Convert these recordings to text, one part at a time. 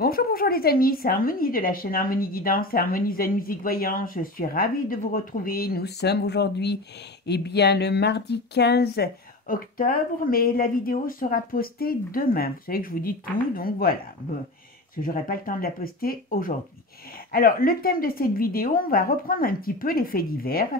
Bonjour, bonjour les amis, c'est Harmonie de la chaîne Harmonie Guidance et Harmonie Zen Musique Voyant. Je suis ravie de vous retrouver. Nous sommes aujourd'hui, le mardi 15 octobre, mais la vidéo sera postée demain. Vous savez que je vous dis tout, donc voilà, bon, parce que j'aurai pas le temps de la poster aujourd'hui. Alors, le thème de cette vidéo, on va reprendre un petit peu les faits divers.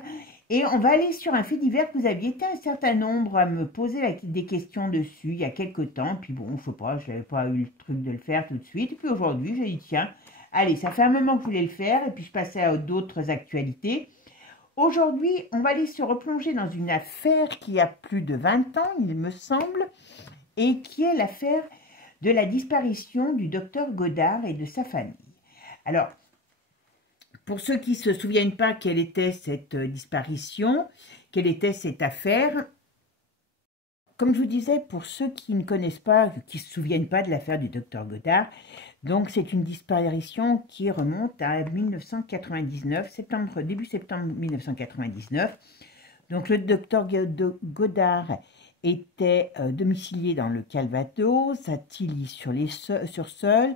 Et on va aller sur un fait divers que vous aviez été un certain nombre à me poser des questions dessus il y a quelques temps. Puis bon, je sais pas, je n'avais pas eu le truc de le faire tout de suite. Et puis aujourd'hui, j'ai dit tiens, allez, ça fait un moment que je voulais le faire. Et puis je passais à d'autres actualités. Aujourd'hui, on va aller se replonger dans une affaire qui a plus de 20 ans, il me semble, et qui est l'affaire de la disparition du docteur Godard et de sa famille. Alors, pour ceux qui ne se souviennent pas quelle était cette disparition, quelle était cette affaire, comme je vous disais, pour ceux qui ne connaissent pas, qui ne se souviennent pas de l'affaire du docteur Godard, donc c'est une disparition qui remonte à 1999, début septembre 1999. Donc le docteur Godard était domicilié dans le Calvados, à Tilly-sur-Seulles.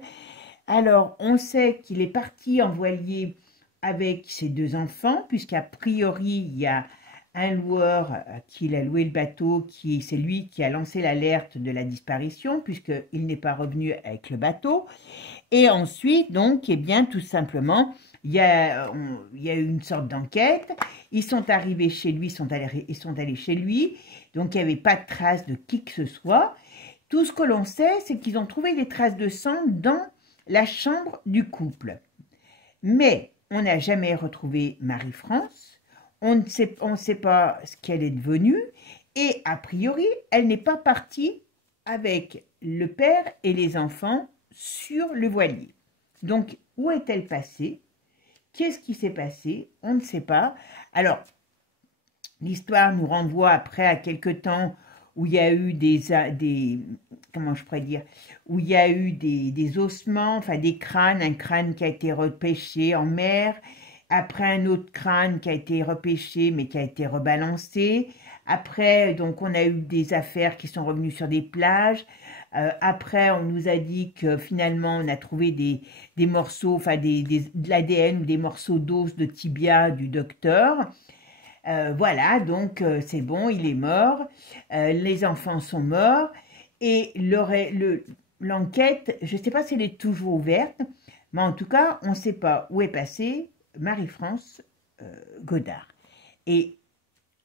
Alors on sait qu'il est parti en voilier avec ses deux enfants, puisqu'a priori, il y a un loueur à qui il a loué le bateau, c'est lui qui a lancé l'alerte de la disparition, puisqu'il n'est pas revenu avec le bateau. Et ensuite, donc, eh bien, tout simplement, il y a eu une sorte d'enquête. Ils sont arrivés chez lui, ils sont allés chez lui, donc il n'y avait pas de traces de qui que ce soit. Tout ce que l'on sait, c'est qu'ils ont trouvé des traces de sang dans la chambre du couple. Mais on n'a jamais retrouvé Marie-France, on ne sait pas ce qu'elle est devenue, et a priori, elle n'est pas partie avec le père et les enfants sur le voilier. Donc, où est-elle passée? Qu'est-ce qui s'est passé? On ne sait pas. Alors, l'histoire nous renvoie après à quelque temps où il y a eu comment je pourrais dire, où il y a eu des ossements, enfin des crânes, un crâne qui a été repêché en mer, après un autre crâne qui a été repêché mais qui a été rebalancé, après donc on a eu des affaires qui sont revenues sur des plages, après on nous a dit que finalement on a trouvé des morceaux, enfin de l'ADN ou des morceaux d'os de tibia du docteur. Voilà, donc c'est bon, il est mort, les enfants sont morts, et l'enquête, je ne sais pas si elle est toujours ouverte, mais en tout cas, on ne sait pas où est passée Marie-France Godard. Et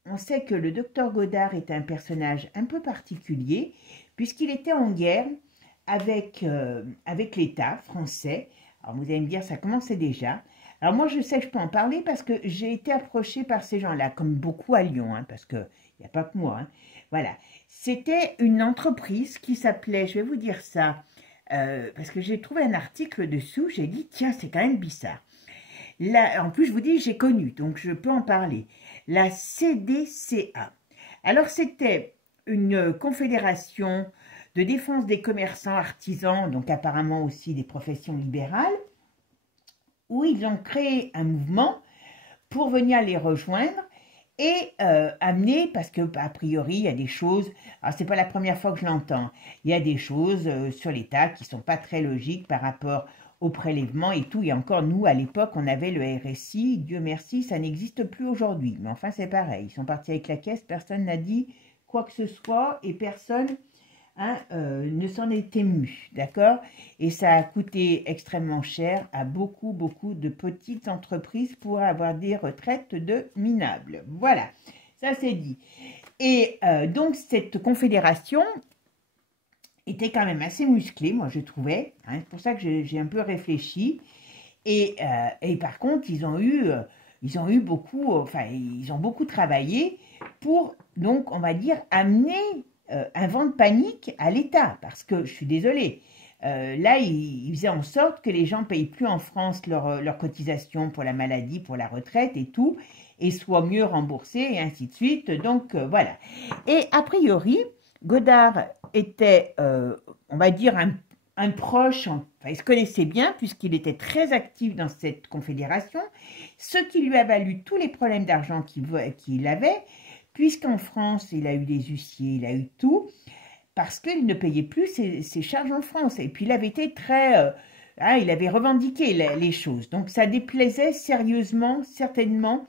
on sait que le docteur Godard est un personnage un peu particulier, puisqu'il était en guerre avec l'État français. Alors vous allez me dire, ça commençait déjà. Alors moi, je sais que je peux en parler parce que j'ai été approchée par ces gens-là, comme beaucoup à Lyon, hein, parce qu'il n'y a pas que moi. Hein. Voilà. C'était une entreprise qui s'appelait, je vais vous dire ça, parce que j'ai trouvé un article dessous, j'ai dit, tiens, c'est quand même bizarre. Là, en plus, je vous dis, j'ai connu, donc je peux en parler. La CDCA. Alors, c'était une confédération de défense des commerçants artisans, donc apparemment aussi des professions libérales, où ils ont créé un mouvement pour venir les rejoindre et amener, parce que a priori il y a des choses, alors c'est pas la première fois que je l'entends, il y a des choses sur l'État qui sont pas très logiques par rapport au prélèvement et tout, et encore nous à l'époque on avait le RSI, Dieu merci ça n'existe plus aujourd'hui, mais enfin c'est pareil, ils sont partis avec la caisse, personne n'a dit quoi que ce soit et personne ne s'en est ému, d'accord? Et ça a coûté extrêmement cher à beaucoup de petites entreprises pour avoir des retraites de minables. Voilà, ça c'est dit. Et donc cette confédération était quand même assez musclée, moi je trouvais. Hein, c'est pour ça que j'ai un peu réfléchi. Et par contre, ils ont eu beaucoup, enfin ils ont beaucoup travaillé pour, donc on va dire, amener un vent de panique à l'État, parce que je suis désolée, là il faisait en sorte que les gens ne payent plus en France leur cotisation pour la maladie, pour la retraite et tout, et soient mieux remboursés et ainsi de suite, donc voilà. Et a priori, Godard était, on va dire, un proche, enfin il se connaissait bien puisqu'il était très actif dans cette confédération, ce qui lui a valu tous les problèmes d'argent qu'il avait, puisqu'en France, il a eu des huissiers, il a eu tout, parce qu'il ne payait plus ses charges en France. Et puis, il avait été très Ah, il avait revendiqué les choses. Donc, ça déplaisait sérieusement, certainement.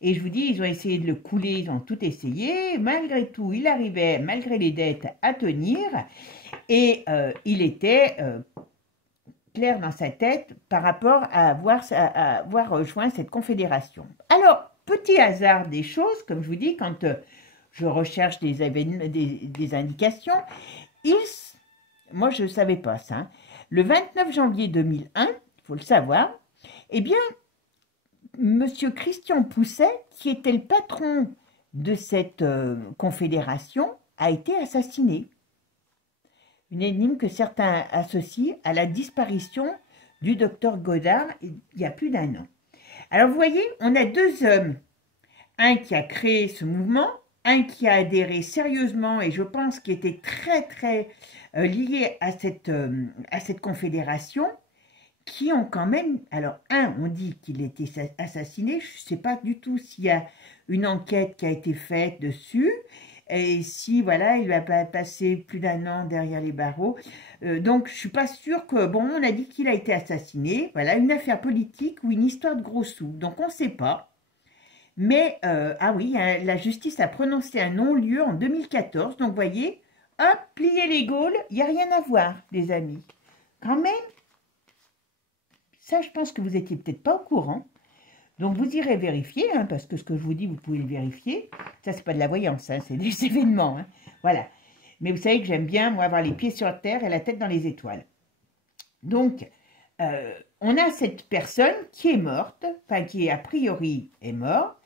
Et je vous dis, ils ont essayé de le couler, ils ont tout essayé. Malgré tout, il arrivait, malgré les dettes, à tenir. Et il était clair dans sa tête par rapport à avoir rejoint cette confédération. Alors, petit hasard des choses, comme je vous dis, quand je recherche des indications, moi je ne savais pas ça, hein. Le 29 janvier 2001, il faut le savoir, eh bien, Monsieur Christian Pousset, qui était le patron de cette confédération, a été assassiné. Une énigme que certains associent à la disparition du docteur Godard il y a plus d'1 an. Alors vous voyez, on a 2 hommes, un qui a créé ce mouvement, un qui a adhéré sérieusement et je pense qui était très lié à cette confédération, qui ont quand même, alors on dit qu'il a été assassiné, je ne sais pas du tout s'il y a une enquête qui a été faite dessus, et si, voilà, il va pas passer plus d'1 an derrière les barreaux. Donc, je ne suis pas sûre que, bon, on a dit qu'il a été assassiné, voilà, une affaire politique ou une histoire de gros sous, donc on ne sait pas. Mais, ah oui, hein, la justice a prononcé un non-lieu en 2014, donc, vous voyez, hop, plier les Gaules, il n'y a rien à voir, les amis. Quand même, ça, je pense que vous n'étiez peut-être pas au courant. Donc, vous irez vérifier, hein, parce que ce que je vous dis, vous pouvez le vérifier. Ça, c'est pas de la voyance, hein, c'est des événements. Hein. Voilà. Mais vous savez que j'aime bien, moi, avoir les pieds sur la terre et la tête dans les étoiles. Donc, on a cette personne qui est morte, enfin, qui a priori est mort.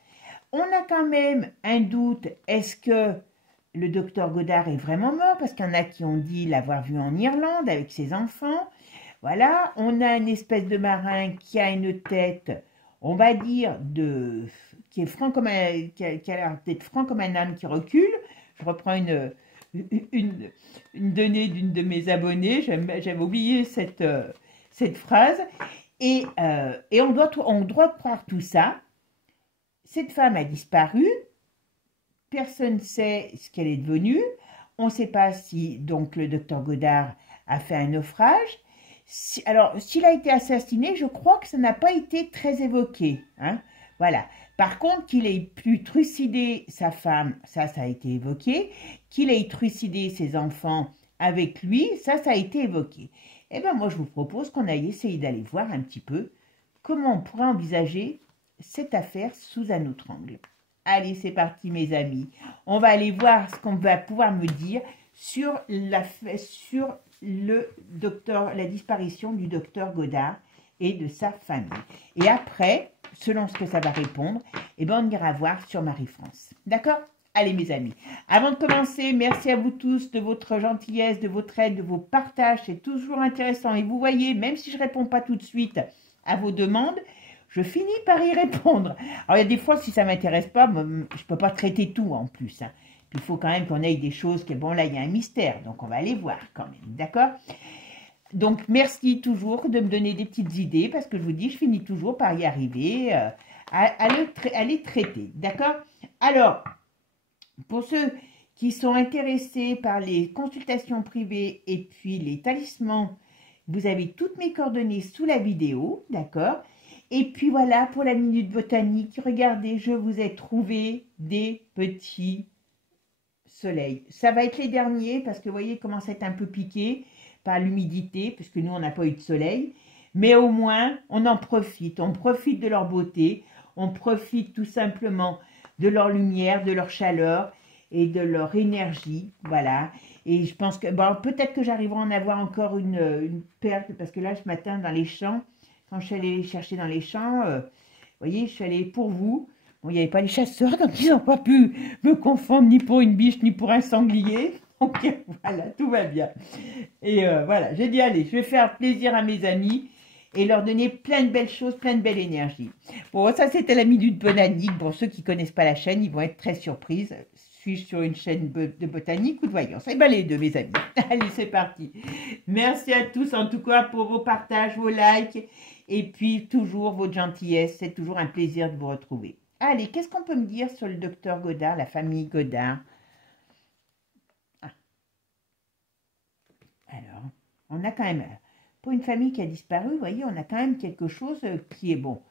On a quand même un doute, est-ce que le docteur Godard est vraiment mort? Parce qu'il y en a qui ont dit l'avoir vu en Irlande avec ses enfants. Voilà, on a une espèce de marin qui a une tête, on va dire, qui est franc comme qui a l'air d'être franc comme un âne qui recule. Je reprends une donnée d'une de mes abonnées, j'avais oublié cette phrase. Et on doit croire tout ça. Cette femme a disparu, personne ne sait ce qu'elle est devenue. On ne sait pas si donc le docteur Godard a fait un naufrage. Alors, s'il a été assassiné, je crois que ça n'a pas été très évoqué. Hein, voilà. Par contre, qu'il ait pu trucider sa femme, ça a été évoqué. Qu'il ait trucidé ses enfants avec lui, ça a été évoqué. Eh bien, moi, je vous propose qu'on aille essayer d'aller voir un petit peu comment on pourrait envisager cette affaire sous un autre angle. Allez, c'est parti, mes amis. On va aller voir ce qu'on va pouvoir me dire sur la disparition du docteur Godard et de sa famille. Et après, selon ce que ça va répondre, eh ben on ira voir sur Marie-France. D'accord? Allez, mes amis. Avant de commencer, merci à vous tous de votre gentillesse, de votre aide, de vos partages. C'est toujours intéressant. Et vous voyez, même si je ne réponds pas tout de suite à vos demandes, je finis par y répondre. Alors, il y a des fois, si ça ne m'intéresse pas, je ne peux pas traiter tout en plus. Hein. Il faut quand même qu'on ait des choses que, bon, là, il y a un mystère. Donc, on va aller voir quand même. D'accord? Donc, merci toujours de me donner des petites idées parce que je vous dis, je finis toujours par y arriver à les traiter. D'accord? Alors, pour ceux qui sont intéressés par les consultations privées et puis les talismans, vous avez toutes mes coordonnées sous la vidéo. D'accord? Et puis voilà, pour la minute botanique, regardez, je vous ai trouvé des petits soleils. Ça va être les derniers parce que vous voyez, comment ça est un peu piqué par l'humidité, puisque nous, on n'a pas eu de soleil. Mais au moins, on en profite. On profite de leur beauté. On profite tout simplement de leur lumière, de leur chaleur et de leur énergie. Voilà. Et je pense que, bon, peut-être que j'arriverai à en avoir encore une perte, parce que là, ce matin, dans les champs, quand je suis allée chercher dans les champs, vous voyez, je suis allée pour vous. Bon, il n'y avait pas les chasseurs, donc ils n'ont pas pu me confondre ni pour une biche, ni pour un sanglier. Donc voilà, tout va bien. Et voilà, j'ai dit, allez, je vais faire plaisir à mes amis et leur donner plein de belles choses, plein de belle énergie. Bon, ça, c'était la minute botanique. Pour ceux qui ne connaissent pas la chaîne, ils vont être très surprises. Suis-je sur une chaîne de botanique ou de voyance? Eh bien, les deux, mes amis. Allez, c'est parti. Merci à tous, en tout cas, pour vos partages, vos likes. Et puis, toujours votre gentillesse. C'est toujours un plaisir de vous retrouver. Allez, qu'est-ce qu'on peut me dire sur le docteur Godard, la famille Godard? Alors, on a quand même pour une famille qui a disparu, vous voyez, on a quand même quelque chose qui est bon,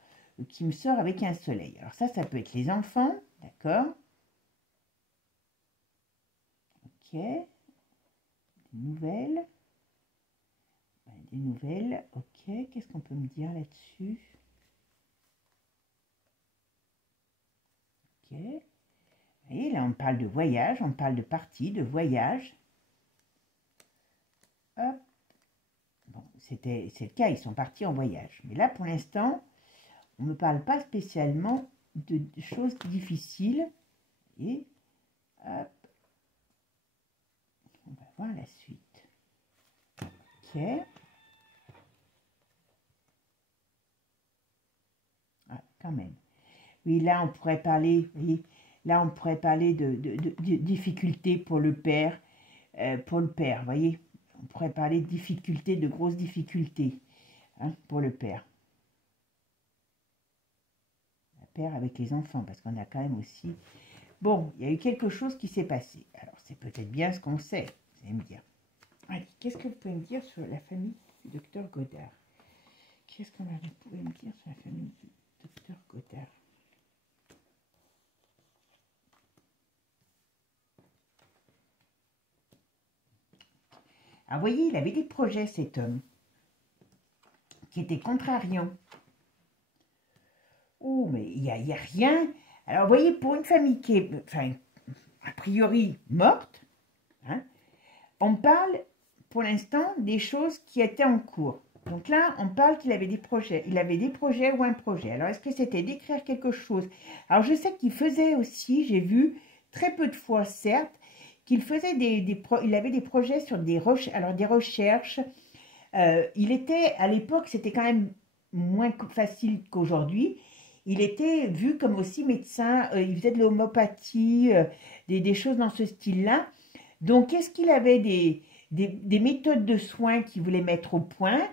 qui me sort avec un soleil. Alors ça peut être les enfants, d'accord? Ok. Des nouvelles. Des nouvelles, ok. Qu'est-ce qu'on peut me dire là-dessus? Ok. Vous voyez, là, on parle de voyage, on parle de partie, de voyage. Hop. Bon, c'est le cas, ils sont partis en voyage. Mais là, pour l'instant, on ne me parle pas spécialement de choses difficiles. Et hop. On va voir la suite. Ok. Ah, quand même. Oui, là, on pourrait parler, vous voyez, là, on pourrait parler de difficultés pour le père, vous voyez. On pourrait parler de difficultés, de grosses difficultés, hein, pour le père. Le père avec les enfants, parce qu'on a quand même aussi... Bon, il y a eu quelque chose qui s'est passé. Alors, c'est peut-être bien ce qu'on sait, vous allez me dire. Allez, qu'est-ce que vous pouvez me dire sur la famille du docteur Godard? Qu'est-ce qu'on pouvez me dire sur la famille du docteur Godard? Alors, vous voyez, il avait des projets, cet homme, qui étaient contrariants. Oh, mais il n'y a rien. Alors, vous voyez, pour une famille qui est, enfin, a priori morte, hein, on parle, pour l'instant, des choses qui étaient en cours. Donc là, on parle qu'il avait des projets. Il avait des projets ou un projet. Alors, est-ce que c'était d'écrire quelque chose? Alors, je sais qu'il faisait aussi, j'ai vu, très peu de fois, certes, qu'il faisait il avait des projets sur des recherches. Il était, à l'époque, c'était quand même moins facile qu'aujourd'hui. Il était vu comme aussi médecin, il faisait de l'homéopathie, des choses dans ce style-là. Donc, est-ce qu'il avait des méthodes de soins qu'il voulait mettre au point,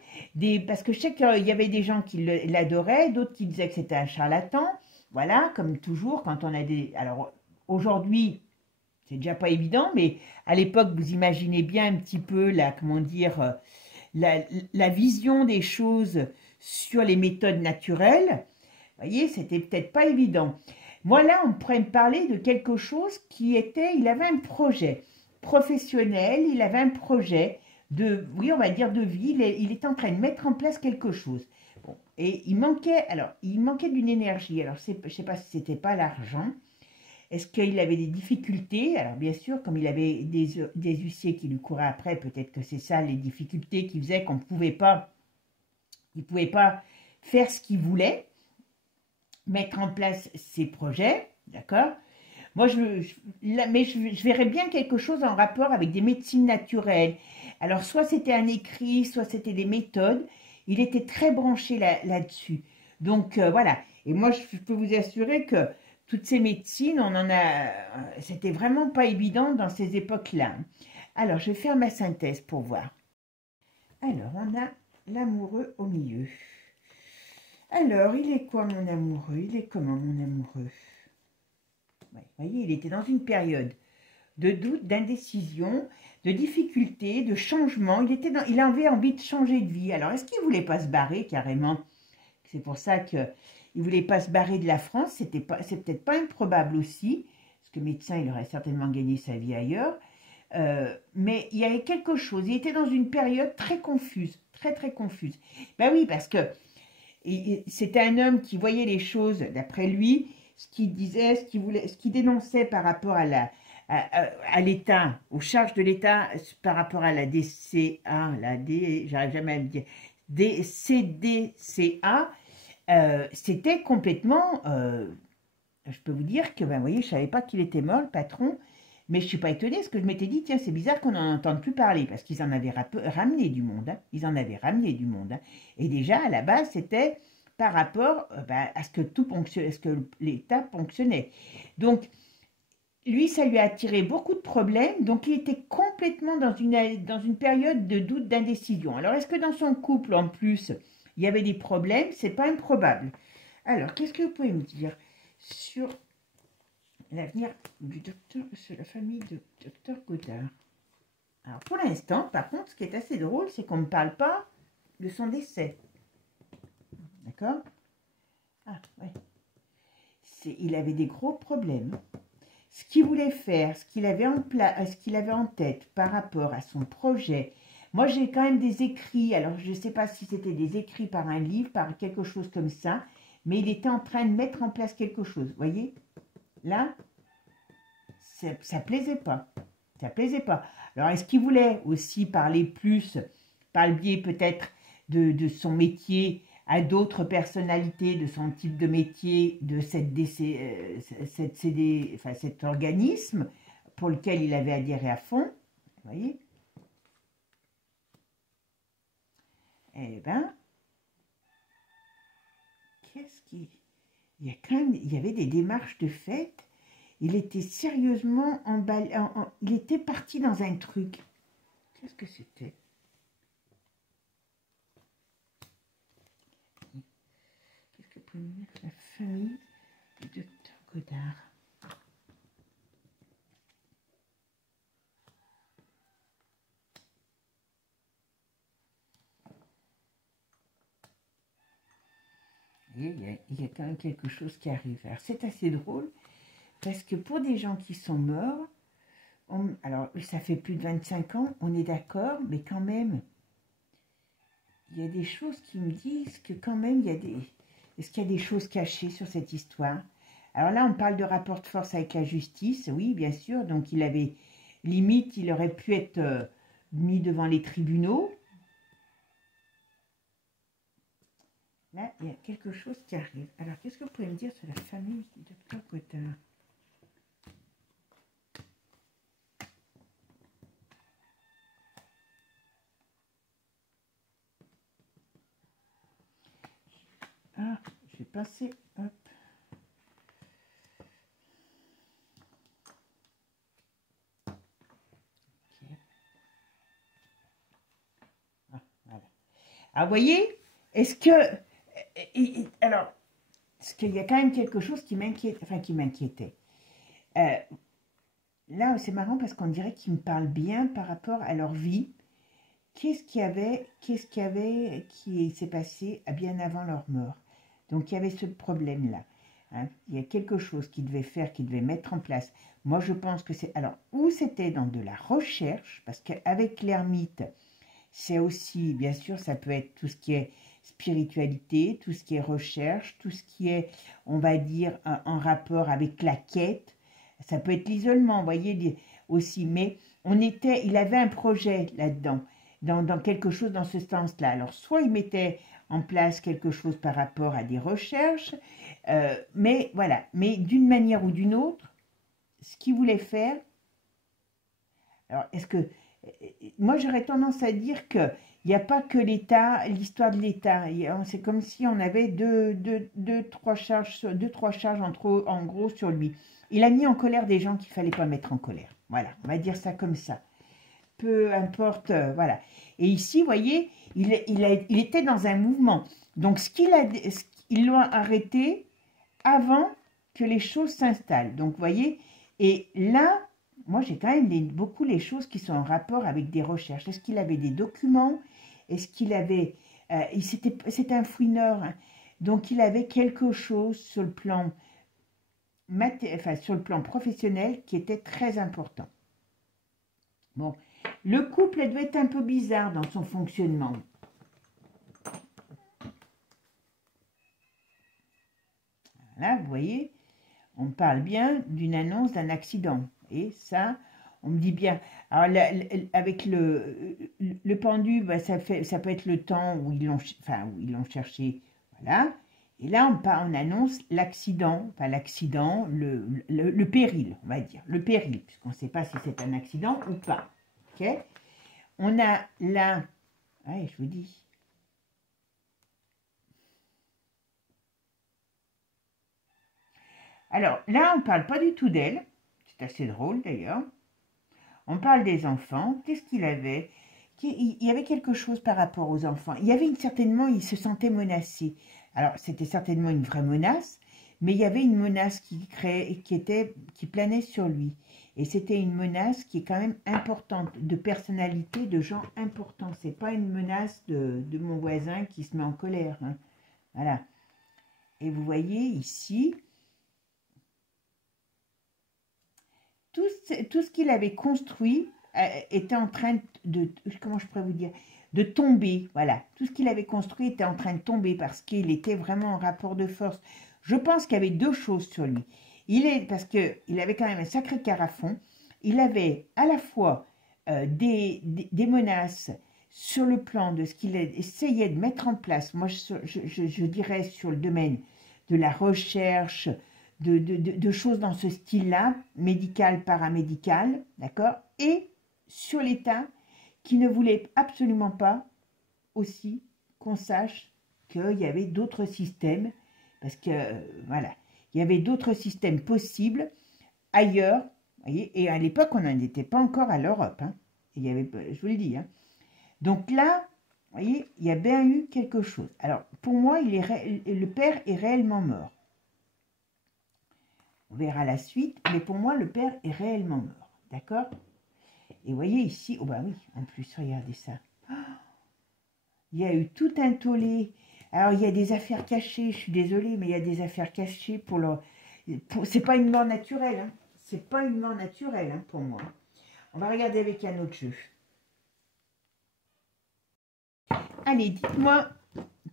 parce que je sais qu'il y avait des gens qui l'adoraient, d'autres qui disaient que c'était un charlatan. Voilà, comme toujours, quand on a des... Alors, aujourd'hui, c'est déjà pas évident, mais à l'époque, vous imaginez bien un petit peu comment dire, la vision des choses sur les méthodes naturelles. Vous voyez, c'était peut-être pas évident. Moi, là, on pourrait me parler de quelque chose qui était, il avait un projet professionnel, il avait un projet oui, on va dire de vie, il était en train de mettre en place quelque chose. Bon, et il manquait d'une énergie. Alors, je ne sais pas si c'était pas l'argent. Est-ce qu'il avait des difficultés? Alors, bien sûr, comme il avait des huissiers qui lui couraient après, peut-être que c'est ça, les difficultés qui faisaient qu'on il pouvait pas faire ce qu'il voulait, mettre en place ses projets, d'accord? Moi, je verrais bien quelque chose en rapport avec des médecines naturelles. Alors, soit c'était un écrit, soit c'était des méthodes. Il était très branché là-dessus. Donc, voilà. Et moi, je peux vous assurer que toutes ces médecines, c'était vraiment pas évident dans ces époques-là. Alors, je vais faire ma synthèse pour voir. Alors, on a l'amoureux au milieu. Alors, il est quoi mon amoureux? Il est comment mon amoureux? Ouais, vous voyez, il était dans une période de doute, d'indécision, de difficulté, de changement. Il avait envie de changer de vie. Alors, est-ce qu'il ne voulait pas se barrer carrément? C'est pour ça qu'il ne voulait pas se barrer de la France. C'est peut-être pas improbable aussi, parce que médecin, il aurait certainement gagné sa vie ailleurs. Mais il y avait quelque chose. Il était dans une période très confuse, très très confuse. Ben oui, parce que c'était un homme qui voyait les choses d'après lui, ce qu'il disait, ce qu'il dénonçait par rapport à l'État, aux charges de l'État par rapport à la DCA, j'arrive jamais à me dire, CDCA, c'était complètement, je peux vous dire que, ben, vous voyez, je ne savais pas qu'il était mort, le patron, mais je ne suis pas étonnée, parce que je m'étais dit, tiens, c'est bizarre qu'on n'en entende plus parler, parce qu'ils en avaient ramené du monde, hein, ils en avaient ramené du monde, hein. Et déjà, à la base, c'était par rapport à ce que tout fonctionnait, à ce que l'État fonctionnait. Donc, lui, ça lui a attiré beaucoup de problèmes, donc il était complètement dans une période de doute, d'indécision. Alors, est-ce que dans son couple, en plus, il y avait des problèmes? C'est pas improbable. Alors, qu'est-ce que vous pouvez me dire sur l'avenir du docteur, sur la famille de docteur Godard? Alors, pour l'instant, par contre, ce qui est assez drôle, c'est qu'on ne me parle pas son décès. D'accord? Ah, ouais. Il avait des gros problèmes. Ce qu'il voulait faire, ce qu'il avait en tête par rapport à son projet. Moi, j'ai quand même des écrits. Alors, je ne sais pas si c'était des écrits par un livre, par quelque chose comme ça. Mais il était en train de mettre en place quelque chose. Vous voyez? Là, ça ne plaisait pas. Ça ne plaisait pas. Alors, est-ce qu'il voulait aussi parler plus, par le biais peut-être de son métier, à d'autres personnalités de son type de métier, de cet organisme pour lequel il avait adhéré à fond, vous voyez? Eh bien, qu'est-ce qui... il y avait des démarches de fait, il était sérieusement emballé, il était parti dans un truc. Qu'est-ce que c'était? La famille du docteur Godard. Il y a quand même quelque chose qui arrive. Alors c'est assez drôle parce que pour des gens qui sont morts, alors ça fait plus de 25 ans, on est d'accord, mais quand même, il y a des choses qui me disent que quand même, est-ce qu'il y a des choses cachées sur cette histoire? Alors là, on parle de rapport de force avec la justice, oui, bien sûr. Donc, il aurait pu être mis devant les tribunaux. Là, il y a quelque chose qui arrive. Alors, qu'est-ce que vous pouvez me dire sur la famille du docteur Godard? Ah, j'ai passé, hop. Ah, vous voyez, est-ce que... alors, parce qu'il y a quand même quelque chose qui m'inquiétait. Là, c'est marrant parce qu'on dirait qu'ils me parlent bien par rapport à leur vie. Qu'est-ce qui s'est passé bien avant leur mort? Donc, il y avait ce problème-là. Hein. Il y a quelque chose qu'ils devaient mettre en place. Moi, je pense que c'est... Alors, où c'était dans de la recherche, parce qu'avec l'ermite, c'est aussi, bien sûr, ça peut être tout ce qui est spiritualité, tout ce qui est recherche, tout ce qui est, on va dire, en rapport avec la quête. Ça peut être l'isolement, vous voyez, aussi. Mais il avait un projet là-dedans, dans quelque chose dans ce sens-là. Alors, soit il mettait en place quelque chose par rapport à des recherches, mais voilà. Mais d'une manière ou d'une autre, ce qu'il voulait faire... Alors, est-ce que... Moi, j'aurais tendance à dire qu'il n'y a pas que l'État, l'histoire de l'État. C'est comme si on avait deux, trois charges en gros sur lui. Il a mis en colère des gens qu'il ne fallait pas mettre en colère. Voilà, on va dire ça comme ça. Peu importe, voilà. Et ici, vous voyez, il était dans un mouvement. Donc, ils l'ont arrêté avant que les choses s'installent. Donc, vous voyez, et là... Moi, j'ai quand même beaucoup les choses qui sont en rapport avec des recherches. Est-ce qu'il avait des documents? Est-ce qu'il avait... c'était un fouineur, hein. Donc il avait quelque chose sur le plan, sur le plan professionnel qui était très important. Bon, le couple doit être un peu bizarre dans son fonctionnement. Là, vous voyez, on parle bien d'une annonce d'un accident. Et ça, on me dit bien. Alors, avec le pendu, bah, ça peut être le temps où ils l'ont cherché. Voilà. Et là, on annonce l'accident, enfin l'accident, le péril, on va dire. Le péril, puisqu'on ne sait pas si c'est un accident ou pas. Ok? On a là, ouais, je vous dis. Alors, là, on ne parle pas du tout d'elle. C'est assez drôle d'ailleurs. On parle des enfants. Qu'est-ce qu'il avait? Il y avait quelque chose par rapport aux enfants. Il se sentait menacé. Alors, c'était certainement une vraie menace, mais il y avait une menace qui planait sur lui. Et c'était une menace qui est quand même importante, de personnalité, de gens importants. C'est pas une menace de mon voisin qui se met en colère, hein. Voilà. Et vous voyez ici, tout ce qu'il avait construit était en train comment je pourrais vous dire, de tomber. Voilà, tout ce qu'il avait construit était en train de tomber parce qu'il était vraiment en rapport de force. Je pense qu'il y avait deux choses sur lui. Parce qu'il avait quand même un sacré carafon. Il avait à la fois des menaces sur le plan de ce qu'il essayait de mettre en place. Moi, je dirais sur le domaine de la recherche, de choses dans ce style-là, médical, paramédical, d'accord? Et sur l'État qui ne voulait absolument pas aussi qu'on sache qu'il y avait d'autres systèmes, parce que, voilà, il y avait d'autres systèmes possibles ailleurs, voyez, et à l'époque, on n'en était pas encore à l'Europe, hein. Il y avait, je vous l'ai dit, hein. Donc là, vous voyez, il y a bien eu quelque chose. Alors, pour moi, le père est réellement mort. On verra la suite, mais pour moi, le père est réellement mort. D'accord? Et vous voyez ici, oh bah oui, en plus, regardez ça. Oh, il y a eu tout un tollé. Alors, il y a des affaires cachées, je suis désolée, mais il y a des affaires cachées pour leur... C'est pas une mort naturelle, hein. C'est pas une mort naturelle, hein, pour moi. On va regarder avec un autre jeu. Allez, dites-moi,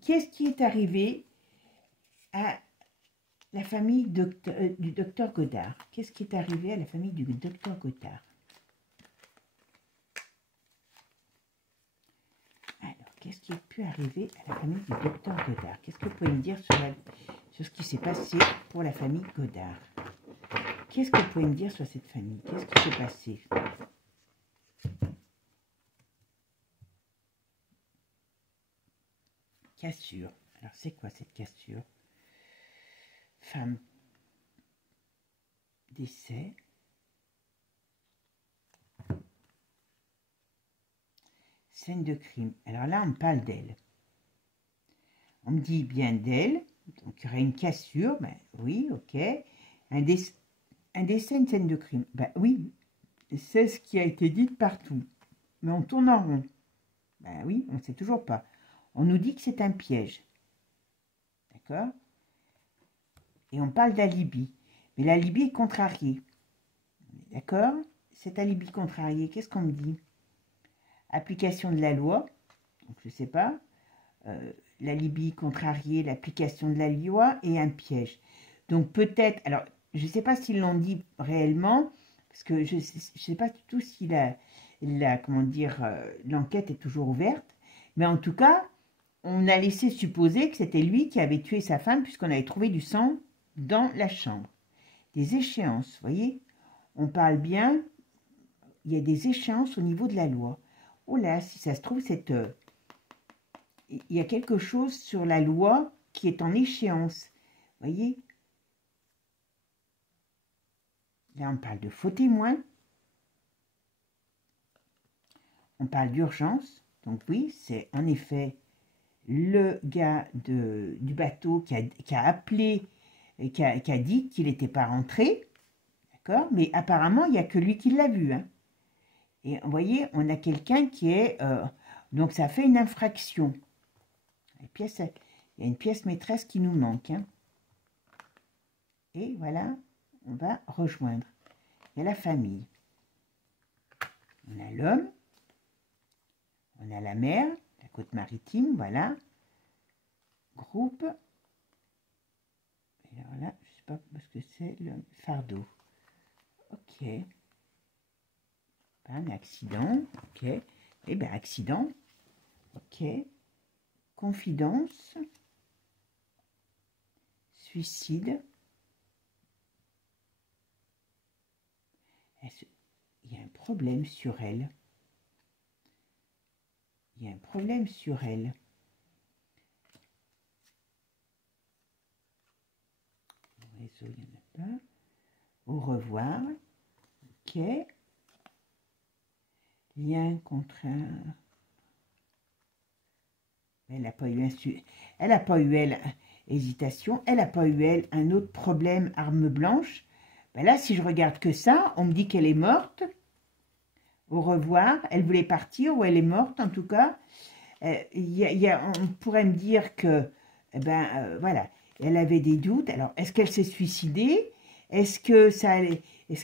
qu'est-ce qui est arrivé à la famille du docteur Godard? Qu'est-ce qui est arrivé à la famille du docteur Godard? Alors, qu'est-ce qui a pu arriver à la famille du docteur Godard? Qu'est-ce que vous pouvez me dire sur ce qui s'est passé pour la famille Godard? Qu'est-ce que vous pouvez me dire sur cette famille? Qu'est-ce qui s'est passé? Cassure. Alors, c'est quoi cette cassure? Femme. Décès. Scène de crime. Alors là, on me parle d'elle. On me dit bien d'elle. Donc, il y aurait une cassure. Ben oui, ok. Un décès, une scène de crime. Ben oui, c'est ce qui a été dit partout. Mais on tourne en rond. Ben oui, on ne sait toujours pas. On nous dit que c'est un piège. D'accord? Et on parle d'alibi. Mais l'alibi est contrarié. D'accord? Cet alibi contrarié, qu'est-ce qu'on me dit? Application de la loi. Donc, je ne sais pas. L'alibi contrarié, l'application de la loi et un piège. Donc, peut-être... Alors, je ne sais pas s'ils l'ont dit réellement, parce que je ne sais pas du tout si comment dire, l'enquête est toujours ouverte. Mais en tout cas, on a laissé supposer que c'était lui qui avait tué sa femme, puisqu'on avait trouvé du sang dans la chambre. Des échéances, vous voyez? On parle bien, il y a des échéances au niveau de la loi. Oh là, si ça se trouve, il y a quelque chose sur la loi qui est en échéance. Vous voyez? Là, on parle de faux témoins. On parle d'urgence. Donc oui, c'est en effet le gars du bateau qui a appelé, qui a dit qu'il n'était pas rentré. D'accord? Mais apparemment, il n'y a que lui qui l'a vu, hein. Et vous voyez, on a quelqu'un qui est... donc, ça fait une infraction. Il y a une pièce maîtresse qui nous manque, hein. Et voilà, on va rejoindre. Il y a la famille. On a l'homme. On a la mer, la côte maritime, voilà. Groupe. Et alors là, je ne sais pas ce que c'est, le fardeau. Ok. Un accident, ok. Eh bien, accident, ok. Confidence, suicide. Il y a un problème sur elle. Il y a un problème sur elle. Au réseau, il n'y en a pas. Au revoir, ok. Lien contraint. Elle n'a pas eu hésitation. Elle n'a pas eu, elle, un autre problème, arme blanche. Ben là, si je regarde que ça, on me dit qu'elle est morte. Au revoir. Elle voulait partir ou elle est morte, en tout cas. On pourrait me dire que, voilà, elle avait des doutes. Alors, est-ce qu'elle s'est suicidée? Est-ce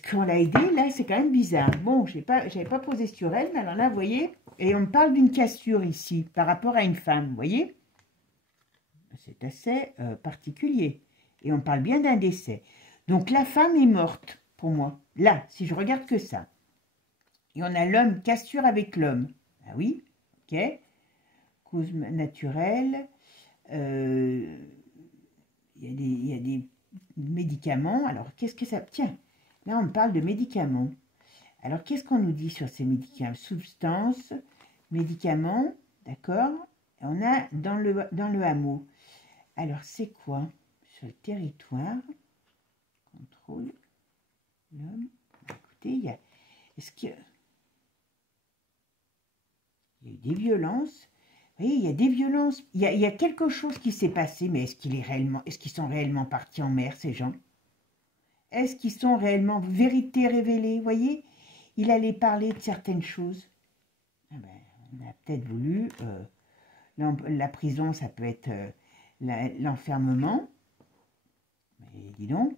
qu'on l'a aidée? Là, c'est quand même bizarre. Bon, j'avais pas posé sur elle, mais alors là, vous voyez, et on me parle d'une cassure ici, par rapport à une femme, vous voyez? C'est assez particulier. Et on parle bien d'un décès. Donc, la femme est morte, pour moi. Là, si je regarde que ça. Et on a l'homme, cassure avec l'homme. Ah oui, ok. Cause naturelle. Il y a des médicaments. Alors, qu'est-ce que ça... Tiens, là, on parle de médicaments. Alors, qu'est-ce qu'on nous dit sur ces médicaments? Substances, médicaments, d'accord? On a dans le hameau. Alors, c'est quoi? Sur le territoire, contrôle, l'homme. Écoutez, il y a... Est-ce qu'il y a eu des violences? Vous voyez, il y a des violences. Il y a quelque chose qui s'est passé, mais est-ce qu'ils sont réellement partis en mer, ces gens? Est-ce qu'ils sont réellement vérité révélée? Vous voyez, il allait parler de certaines choses. Ah ben, on a peut-être voulu... la prison, ça peut être l'enfermement. Mais dis donc,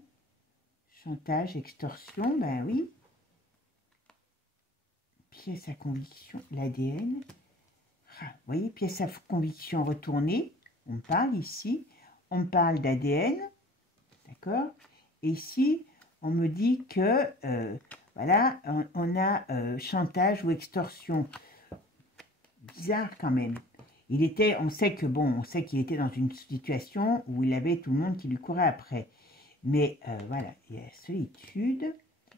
chantage, extorsion, ben oui. Pièce à conviction, l'ADN. Ah, vous voyez, pièce à conviction retournée. On parle ici, on parle d'ADN, d'accord? Et ici, on me dit que, voilà, on a chantage ou extorsion. Bizarre quand même. On sait qu'il était dans une situation où il avait tout le monde qui lui courait après. Mais voilà, il y a solitude,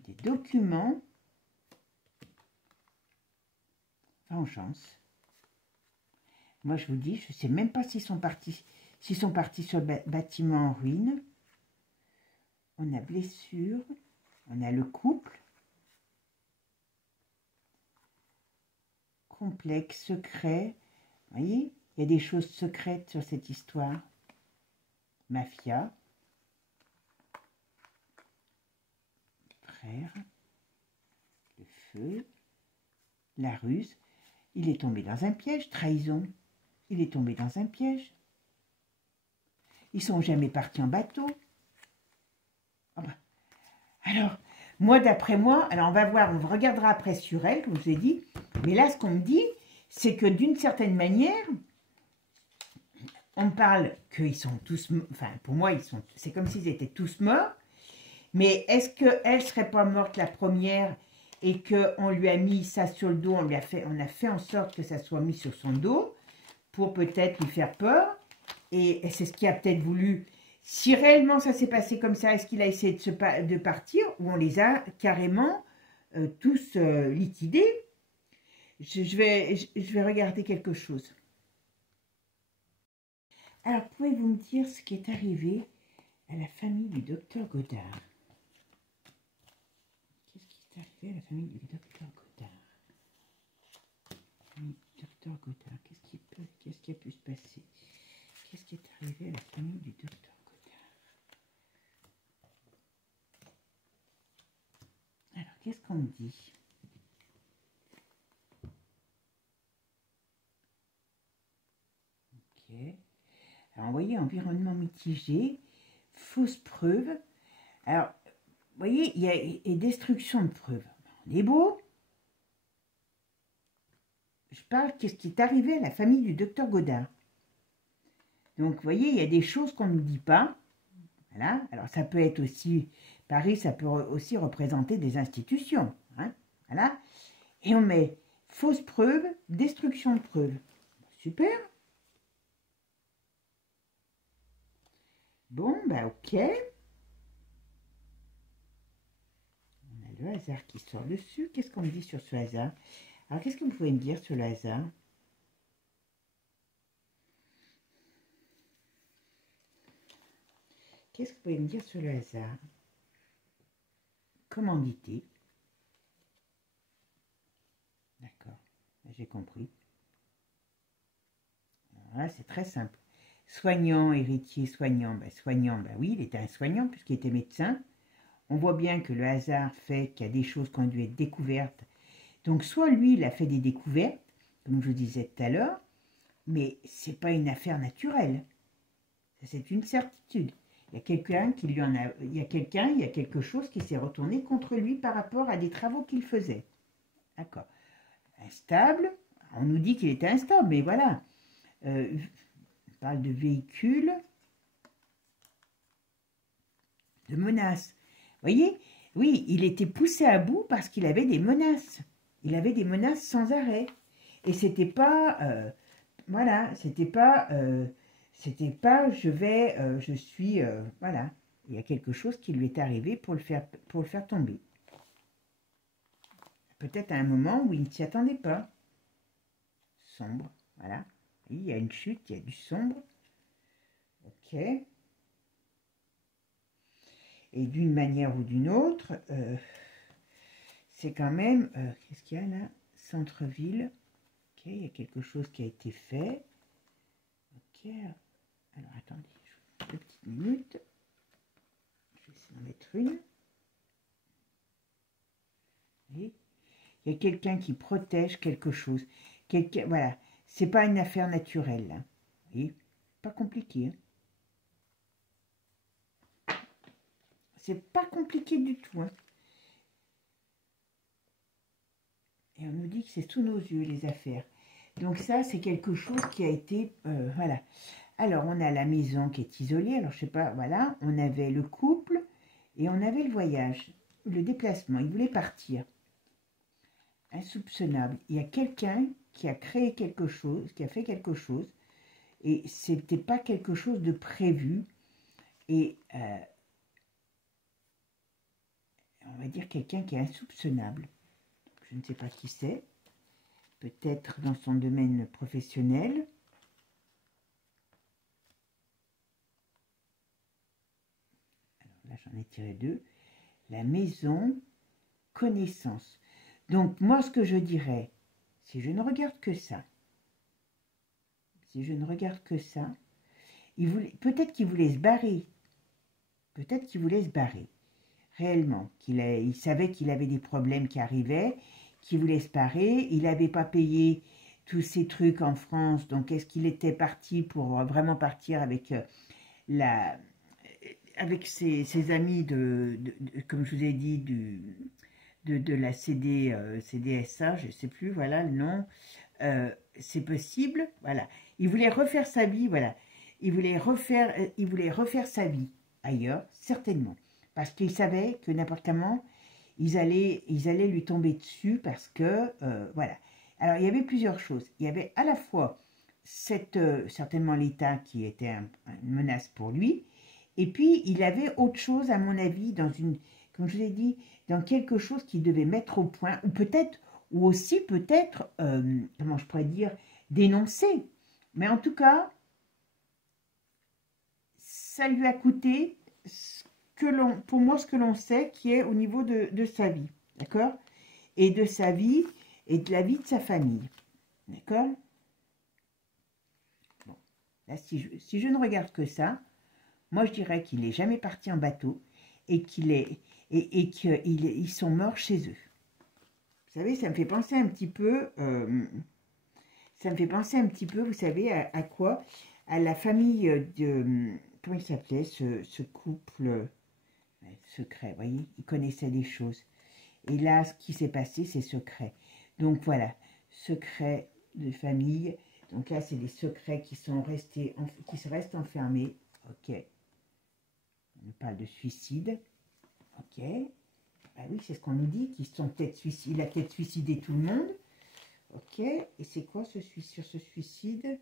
des documents, vengeance. Moi, je vous dis, je ne sais même pas s'ils sont partis sur le bâtiment en ruine. On a blessure, on a le couple, complexe, secret. Vous voyez, il y a des choses secrètes sur cette histoire. Mafia. Frère. Le feu. La ruse. Il est tombé dans un piège. Trahison. Il est tombé dans un piège. Ils sont jamais partis en bateau. Oh ben. Alors, moi, d'après moi, alors on va voir, on regardera après sur elle, comme je vous ai dit. Mais là, ce qu'on me dit, c'est que d'une certaine manière, on parle qu'ils sont tous, enfin pour moi, c'est comme s'ils étaient tous morts. Mais est-ce qu'elle ne serait pas morte la première et qu'on lui a mis ça sur le dos, on a fait en sorte que ça soit mis sur son dos pour peut-être lui faire peur. Et c'est ce qu'il a peut-être voulu. Si réellement ça s'est passé comme ça, est-ce qu'il a essayé de partir ou on les a carrément tous liquidés? Je vais regarder quelque chose. Alors, pouvez-vous me dire ce qui est arrivé à la famille du docteur Godard? Qu'est-ce qui est arrivé à la famille du docteur Godard? Docteur Godard, qu'est-ce qui a pu se passer? Qu'est-ce qui est arrivé à la famille du docteur Godard? Alors, qu'est-ce qu'on me dit? Ok. Alors, vous voyez, environnement mitigé, fausse preuve. Alors, vous voyez, il y a destruction de preuves. On est beau. Je parle qu'est-ce qui est arrivé à la famille du docteur Godard. Donc, vous voyez, il y a des choses qu'on ne nous dit pas. Voilà. Alors, ça peut être aussi, Paris, ça peut aussi représenter des institutions. Hein. Voilà. Et on met fausse preuve, destruction de preuve. Super. Bon, ben ok. On a le hasard qui sort dessus. Qu'est-ce qu'on me dit sur ce hasard? Alors, qu'est-ce que vous pouvez me dire sur le hasard? Qu'est-ce que vous pouvez me dire sur le hasard? Commandité. D'accord, j'ai compris. Alors là, c'est très simple. Soignant, héritier, soignant. Soignant, oui, il était un soignant puisqu'il était médecin. On voit bien que le hasard fait qu'il y a des choses qui ont dû être découvertes. Donc, soit lui, il a fait des découvertes, comme je vous disais tout à l'heure, mais c'est pas une affaire naturelle. C'est une certitude. Il y a quelqu'un qui lui en a, il y a quelque chose qui s'est retourné contre lui par rapport à des travaux qu'il faisait. D'accord. Instable. On nous dit qu'il était instable, mais voilà. On parle de véhicule, de menaces. Vous voyez? Oui, il était poussé à bout parce qu'il avait des menaces. Il avait des menaces sans arrêt. Et c'était pas, voilà, c'était pas, je suis, voilà. Il y a quelque chose qui lui est arrivé pour le faire tomber. Peut-être à un moment où il ne s'y attendait pas. Sombre, voilà. Il y a une chute, il y a du sombre. Ok. Et d'une manière ou d'une autre, c'est quand même, qu'est-ce qu'il y a là? Centre-ville. Ok, il y a quelque chose qui a été fait. Ok, alors attendez, 2 petites minutes. Je vais essayer d'en mettre une. Et il y a quelqu'un qui protège quelque chose. Voilà, c'est pas une affaire naturelle. Hein. Vous voyez, pas compliqué. Hein. C'est pas compliqué du tout. Hein. Et on nous dit que c'est sous nos yeux, les affaires. Donc ça, c'est quelque chose qui a été... voilà. Alors, on a la maison qui est isolée. Alors, je sais pas, voilà. On avait le couple et on avait le voyage, le déplacement. Il voulait partir. Insoupçonnable. Il y a quelqu'un qui a créé quelque chose, qui a fait quelque chose. Et c'était pas quelque chose de prévu. Et on va dire quelqu'un qui est insoupçonnable. Je ne sais pas qui c'est. Peut-être dans son domaine professionnel. Alors là, j'en ai tiré 2. La maison, connaissance. Donc, moi, ce que je dirais, si je ne regarde que ça, peut-être qu'il voulait se barrer. Peut-être qu'il voulait se barrer. Réellement. Il savait qu'il avait des problèmes qui arrivaient, qu'il voulait se barrer. Il n'avait pas payé tous ces trucs en France. Donc, est-ce qu'il était parti pour vraiment partir avec ses amis comme je vous ai dit, de la CDSA, je ne sais plus, voilà le nom. C'est possible, voilà. Il voulait refaire sa vie, voilà. Il voulait refaire sa vie ailleurs, certainement. Parce qu'il savait que n'importe comment, ils allaient lui tomber dessus parce que, voilà. Alors, il y avait plusieurs choses. Il y avait à la fois certainement l'État qui était une menace pour lui, et puis il avait autre chose, à mon avis, comme je vous ai dit, dans quelque chose qu'il devait mettre au point, ou aussi peut-être, comment je pourrais dire, dénoncer. Mais en tout cas, ça lui a coûté pour moi, ce que l'on sait, qui est au niveau de sa vie, d'accord? Et de sa vie, et de la vie de sa famille, d'accord? Bon, là, si je ne regarde que ça, moi, je dirais qu'il n'est jamais parti en bateau, et qu'ils sont morts chez eux. Vous savez, ça me fait penser un petit peu, vous savez, à quoi? À la famille de, comment il s'appelait, ce couple secret, vous voyez, ils connaissaient des choses. Et là, ce qui s'est passé, c'est secret. Donc voilà, secret de famille. Donc là, c'est des secrets qui se restent enfermés. Ok. On parle de suicide. Ok. Bah oui, c'est ce qu'on nous dit, qu'il a peut-être suicidé tout le monde. Ok. Et c'est quoi sur ce suicide?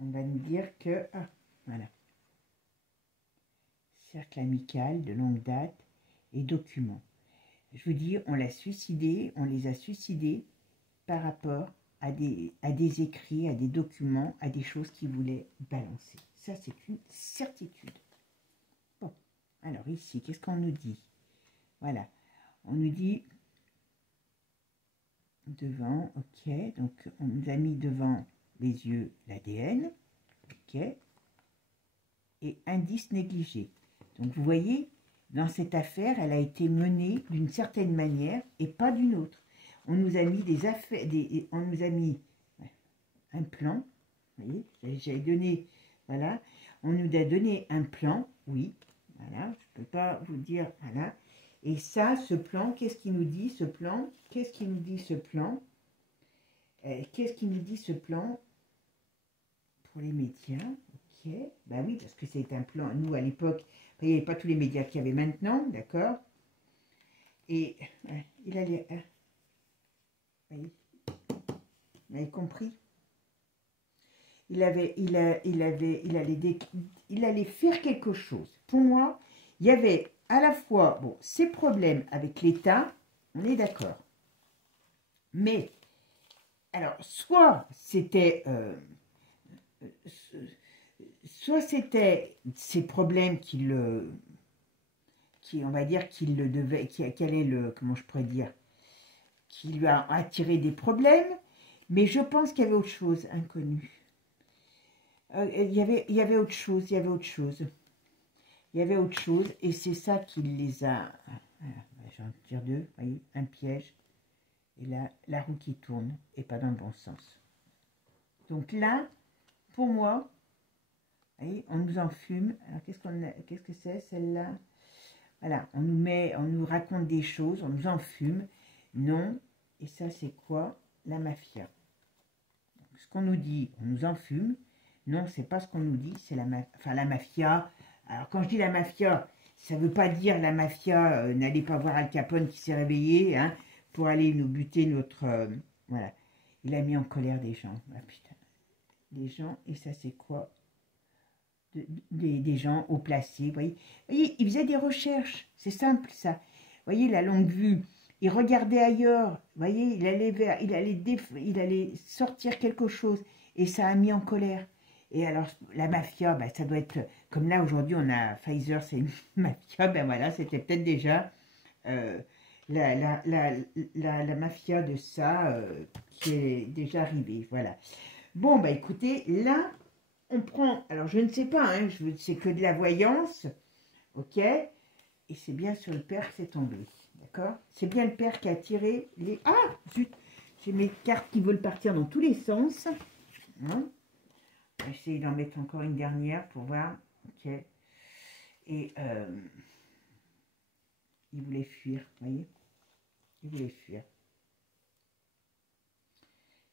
On va nous dire que... Ah, voilà. Cercle amical de longue date et documents. Je vous dis, on les a suicidés par rapport à des écrits, à des documents, à des choses qu'ils voulaient balancer. Ça, c'est une certitude. Bon, alors ici, qu'est-ce qu'on nous dit? Voilà, on nous dit devant, ok, donc on nous a mis devant mes yeux, l'ADN, ok, et indice négligé. Donc vous voyez, dans cette affaire, elle a été menée d'une certaine manière et pas d'une autre. On nous a mis des affaires, on nous a mis un plan, vous voyez, j'avais donné, voilà, on nous a donné un plan, oui, voilà, je ne peux pas vous dire, voilà, et ça, ce plan, qu'est-ce qu'il nous dit, ce plan, qu'est-ce qu'il nous dit, ce plan, qu'est-ce qu'il nous dit, ce plan, pour les médias, ok, bah oui, parce que c'est un plan, nous, à l'époque, il n'y avait pas tous les médias qu'il y avait maintenant, d'accord, et il allait, vous avez compris, il allait faire quelque chose. Pour moi, il y avait à la fois, bon, ses problèmes avec l'État, on est d'accord. Mais, alors, soit c'était ses problèmes on va dire, quel est le, comment je pourrais dire, qui lui a attiré des problèmes, mais je pense qu'il y avait autre chose, inconnue. Il y avait autre chose, et c'est ça qui les a, j'en tire deux, vous voyez, un piège, et là, la roue qui tourne, et pas dans le bon sens. Donc là, pour moi, vous voyez, on nous enfume, alors qu'est-ce que c'est celle-là? Voilà, on nous raconte des choses, on nous enfume, non, et ça c'est quoi? La mafia. Donc, ce qu'on nous dit, on nous enfume. Non, c'est pas ce qu'on nous dit, c'est la mafia. Alors, quand je dis la mafia, ça ne veut pas dire la mafia, n'allez pas voir Al Capone qui s'est réveillé, hein, pour aller nous buter notre... voilà. Il a mis en colère des gens. Ah, putain. Des gens, et ça, c'est quoi? Des gens haut placés, vous voyez, il faisait des recherches, c'est simple, ça. Vous voyez, la longue vue, il regardait ailleurs, vous voyez, il allait sortir quelque chose, et ça a mis en colère. Et alors, la mafia, ben, ça doit être, comme là, aujourd'hui, on a Pfizer, c'est une mafia, ben voilà, c'était peut-être déjà la mafia de ça qui est déjà arrivée, voilà. Bon, ben écoutez, là, on prend, alors je ne sais pas, hein, c'est que de la voyance, ok, et c'est bien sur le père que c'est tombé, d'accord. C'est bien le père qui a tiré les... Ah, zut, j'ai mes cartes qui veulent partir dans tous les sens, hein. On va essayer d'en mettre encore une dernière pour voir. Ok. Et il voulait fuir, vous voyez. Il voulait fuir.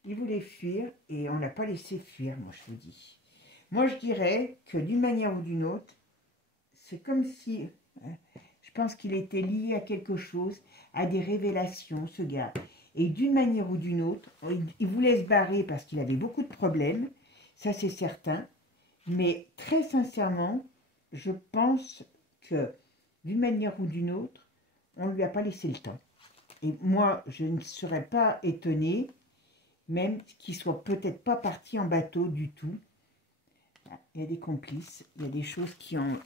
Il voulait fuir et on ne l'a pas laissé fuir, moi je vous dis. Moi je dirais que d'une manière ou d'une autre, c'est comme si... je pense qu'il était lié à quelque chose, à des révélations, ce gars. Et d'une manière ou d'une autre, il voulait se barrer parce qu'il avait beaucoup de problèmes. Ça, c'est certain. Mais très sincèrement, je pense que d'une manière ou d'une autre, on ne lui a pas laissé le temps. Et moi, je ne serais pas étonnée, même qu'il ne soit peut-être pas parti en bateau du tout. Il y a des complices, il y a des choses qui sont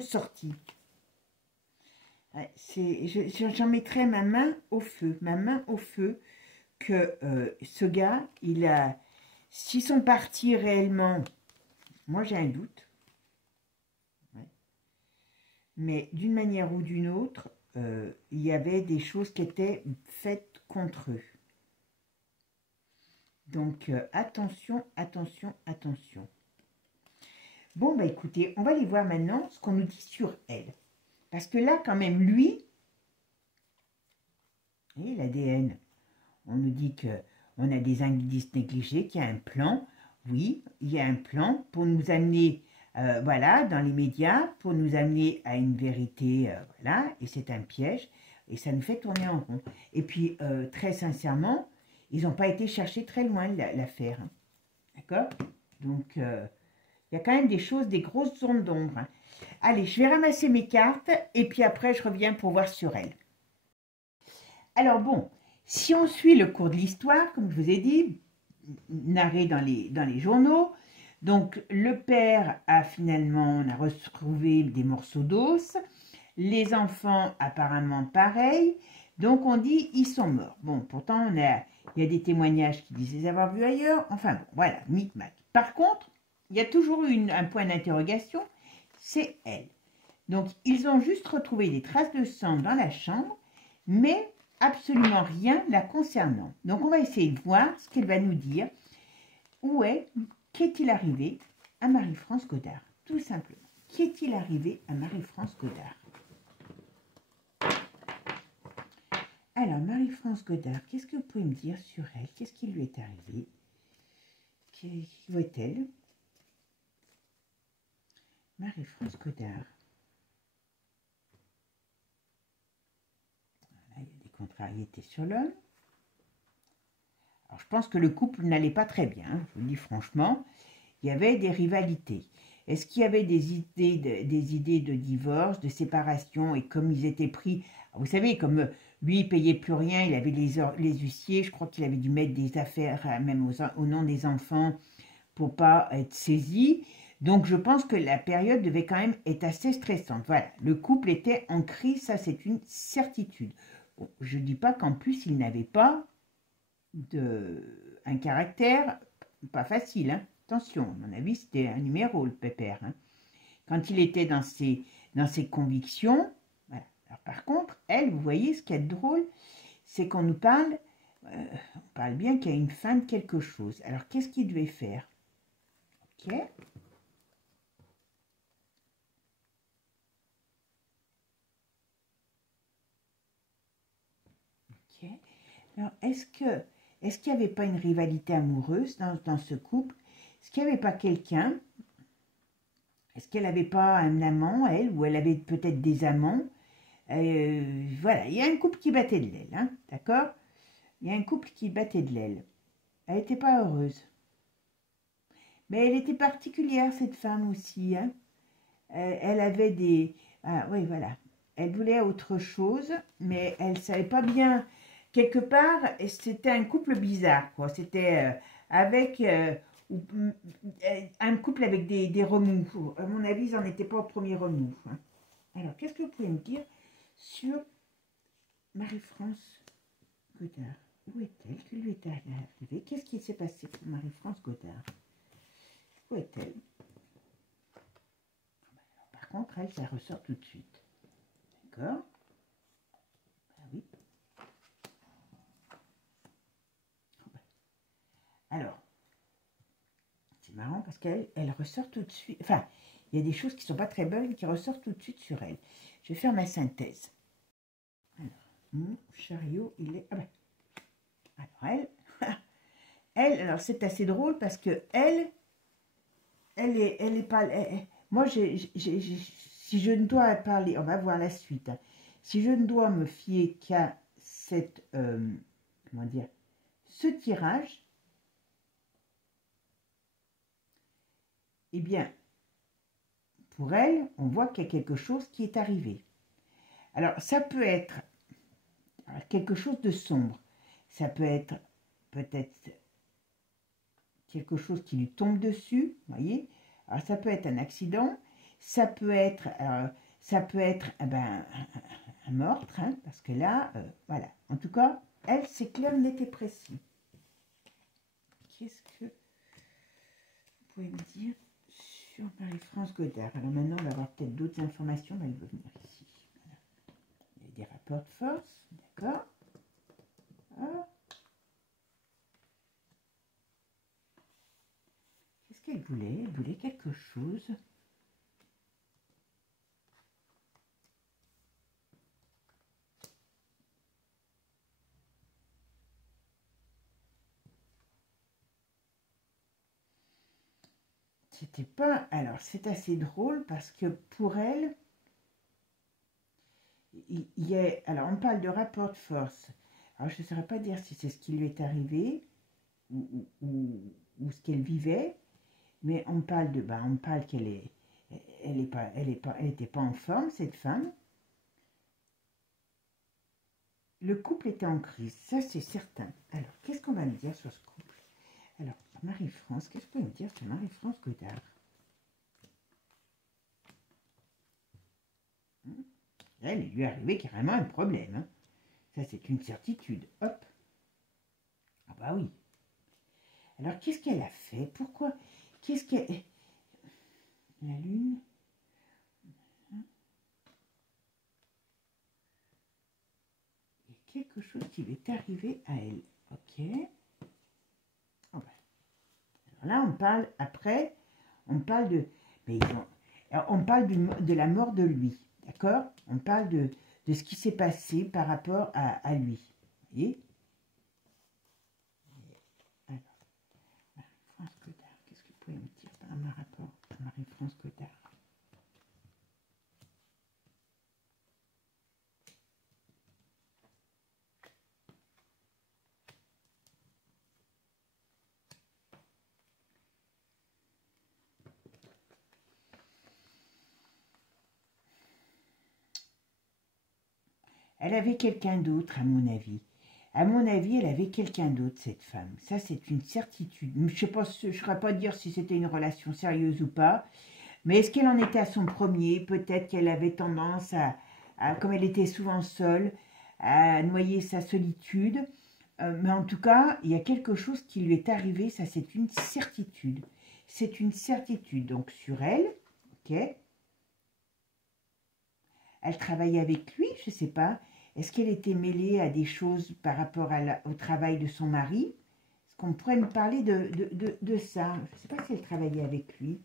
sorties. J'en mettrais ma main au feu, que ce gars, s'ils sont partis réellement, moi j'ai un doute, ouais. Mais d'une manière ou d'une autre, il y avait des choses qui étaient faites contre eux. Donc attention, attention, attention. Bon, bah écoutez, on va aller voir maintenant ce qu'on nous dit sur elle. Parce que là, quand même, lui, et l'ADN, on nous dit que on a des indices négligés, qu'il y a un plan. Oui, il y a un plan pour nous amener, voilà, dans les médias, pour nous amener à une vérité, voilà, et c'est un piège, et ça nous fait tourner en rond. Et puis, très sincèrement, ils n'ont pas été chercher très loin l'affaire, hein. D'accord? Donc, il y a quand même des choses, des grosses zones d'ombre, hein. Allez, je vais ramasser mes cartes, et puis après, je reviens pour voir sur elle. Alors bon, si on suit le cours de l'histoire, comme je vous ai dit, narré dans les journaux, donc le père a finalement, on a retrouvé des morceaux d'os, les enfants apparemment pareil, Donc on dit ils sont morts. Bon, pourtant il y a des témoignages qui disent les avoir vus ailleurs. Enfin bon, voilà, micmac. Par contre, il y a toujours eu un point d'interrogation, c'est elle. Donc ils ont juste retrouvé des traces de sang dans la chambre, mais absolument rien la concernant. Donc on va essayer de voir ce qu'elle va nous dire. Qu'est-il arrivé à Marie-France Godard? Tout simplement. Qu'est-il arrivé à Marie-France Godard? Alors, Marie-France Godard, qu'est-ce que vous pouvez me dire sur elle? Qu'est-ce qui lui est arrivé? Qui est-elle? Marie-France Godard. Voilà, il y a des contrariétés sur l'homme. Alors, je pense que le couple n'allait pas très bien, hein, je vous le dis franchement. Il y avait des rivalités. Est-ce qu'il y avait des idées de divorce, de séparation? Et comme ils étaient pris, vous savez, comme lui, il payait plus rien, il avait les huissiers, je crois qu'il avait dû mettre des affaires même au nom des enfants pour pas être saisi. Donc, je pense que la période devait quand même être assez stressante. Voilà, le couple était en crise, ça c'est une certitude. Bon, je ne dis pas qu'en plus, il n'avait pas un caractère pas facile, hein. Attention, à mon avis, c'était un numéro, le pépère. Hein. Quand il était dans ses convictions, voilà. Alors, par contre, elle, vous voyez, ce qui est drôle, c'est qu'on nous parle, on parle bien qu'il y a une fin de quelque chose. Alors, qu'est-ce qu'il devait faire? Ok. Ok. Alors, est-ce qu'il n'y avait pas une rivalité amoureuse dans ce couple? Est-ce qu'il n'y avait pas quelqu'un? Est-ce qu'elle n'avait pas un amant, elle, ou elle avait peut-être des amants? Voilà, il y a un couple qui battait de l'aile, hein, d'accord? Il y a un couple qui battait de l'aile. Elle n'était pas heureuse. Mais elle était particulière, cette femme aussi, hein. Elle avait des... Ah oui, voilà. Elle voulait autre chose, mais elle ne savait pas bien. Quelque part, c'était un couple bizarre, quoi. C'était avec... un couple avec des remous. À mon avis, ils n'en étaient pas au premier remous. Hein. Alors, qu'est-ce que vous pouvez me dire sur Marie-France Godard? Où est-elle? Que lui est arrivé? Qu'est-ce qui s'est passé pour Marie-France Godard? Où est-elle? Par contre, elle, ça ressort tout de suite. D'accord? Ah oui. Alors, c'est marrant parce qu'elle ressort tout de suite. Enfin, il y a des choses qui ne sont pas très bonnes qui ressortent tout de suite sur elle. Je vais faire ma synthèse. Alors, mon chariot, il est... Ah ben. Alors, elle, alors c'est assez drôle parce que elle est pas... moi, si je ne dois parler... On va voir la suite. Hein. Si je ne dois me fier qu'à cette... comment dire? Ce tirage, eh bien, pour elle, on voit qu'il y a quelque chose qui est arrivé. Alors, ça peut être quelque chose de sombre. Ça peut être peut-être quelque chose qui lui tombe dessus, vous voyez. Alors, ça peut être un accident. Ça peut être un meurtre, hein, parce que là, voilà. En tout cas, elle, c'est clair, net et précis. Qu'est-ce que vous pouvez me dire sur Marie-France Godard? Alors maintenant, on va avoir peut-être d'autres informations. Elle veut venir ici. Voilà. Il y a des rapports de force, d'accord. Ah. Qu'est-ce qu'elle voulait? Elle voulait quelque chose. C'était pas... Alors, c'est assez drôle parce que pour elle, il y a... Alors, on parle de rapport de force. Alors, je ne saurais pas dire si c'est ce qui lui est arrivé ou ce qu'elle vivait, mais on parle de... on parle qu'elle est... Elle n'était pas en forme, cette femme. Le couple était en crise, ça c'est certain. Alors, qu'est-ce qu'on va me dire sur ce couple? Alors, Marie-France, qu'est-ce qu'on va me dire sur Marie-France Godard? Elle, il lui est arrivé carrément un problème. Hein. Ça, c'est une certitude. Hop. Ah bah oui. Alors, qu'est-ce qu'elle a fait? Pourquoi? Qu'est-ce qu'elle... La lune. Il y a quelque chose qui lui est arrivé à elle. Ok. Oh bah. Alors là, on parle, après, on parle de... Mais alors, on parle de la mort de lui. D'accord? On parle de ce qui s'est passé par rapport à lui. Vous voyez? Alors, Marie-France Godard, qu'est-ce que vous pouvez me dire par un rapport à Marie-France Godard? Elle avait quelqu'un d'autre, à mon avis. À mon avis, elle avait quelqu'un d'autre, cette femme. Ça, c'est une certitude. Je ne saurais pas dire si c'était une relation sérieuse ou pas. Mais est-ce qu'elle en était à son premier? Peut-être qu'elle avait tendance comme elle était souvent seule, à noyer sa solitude. Mais en tout cas, il y a quelque chose qui lui est arrivé. Ça, c'est une certitude. C'est une certitude. Donc, sur elle, ok. Elle travaillait avec lui, je ne sais pas. Est-ce qu'elle était mêlée à des choses par rapport au travail de son mari? Est-ce qu'on pourrait me parler de ça? Je ne sais pas si elle travaillait avec lui.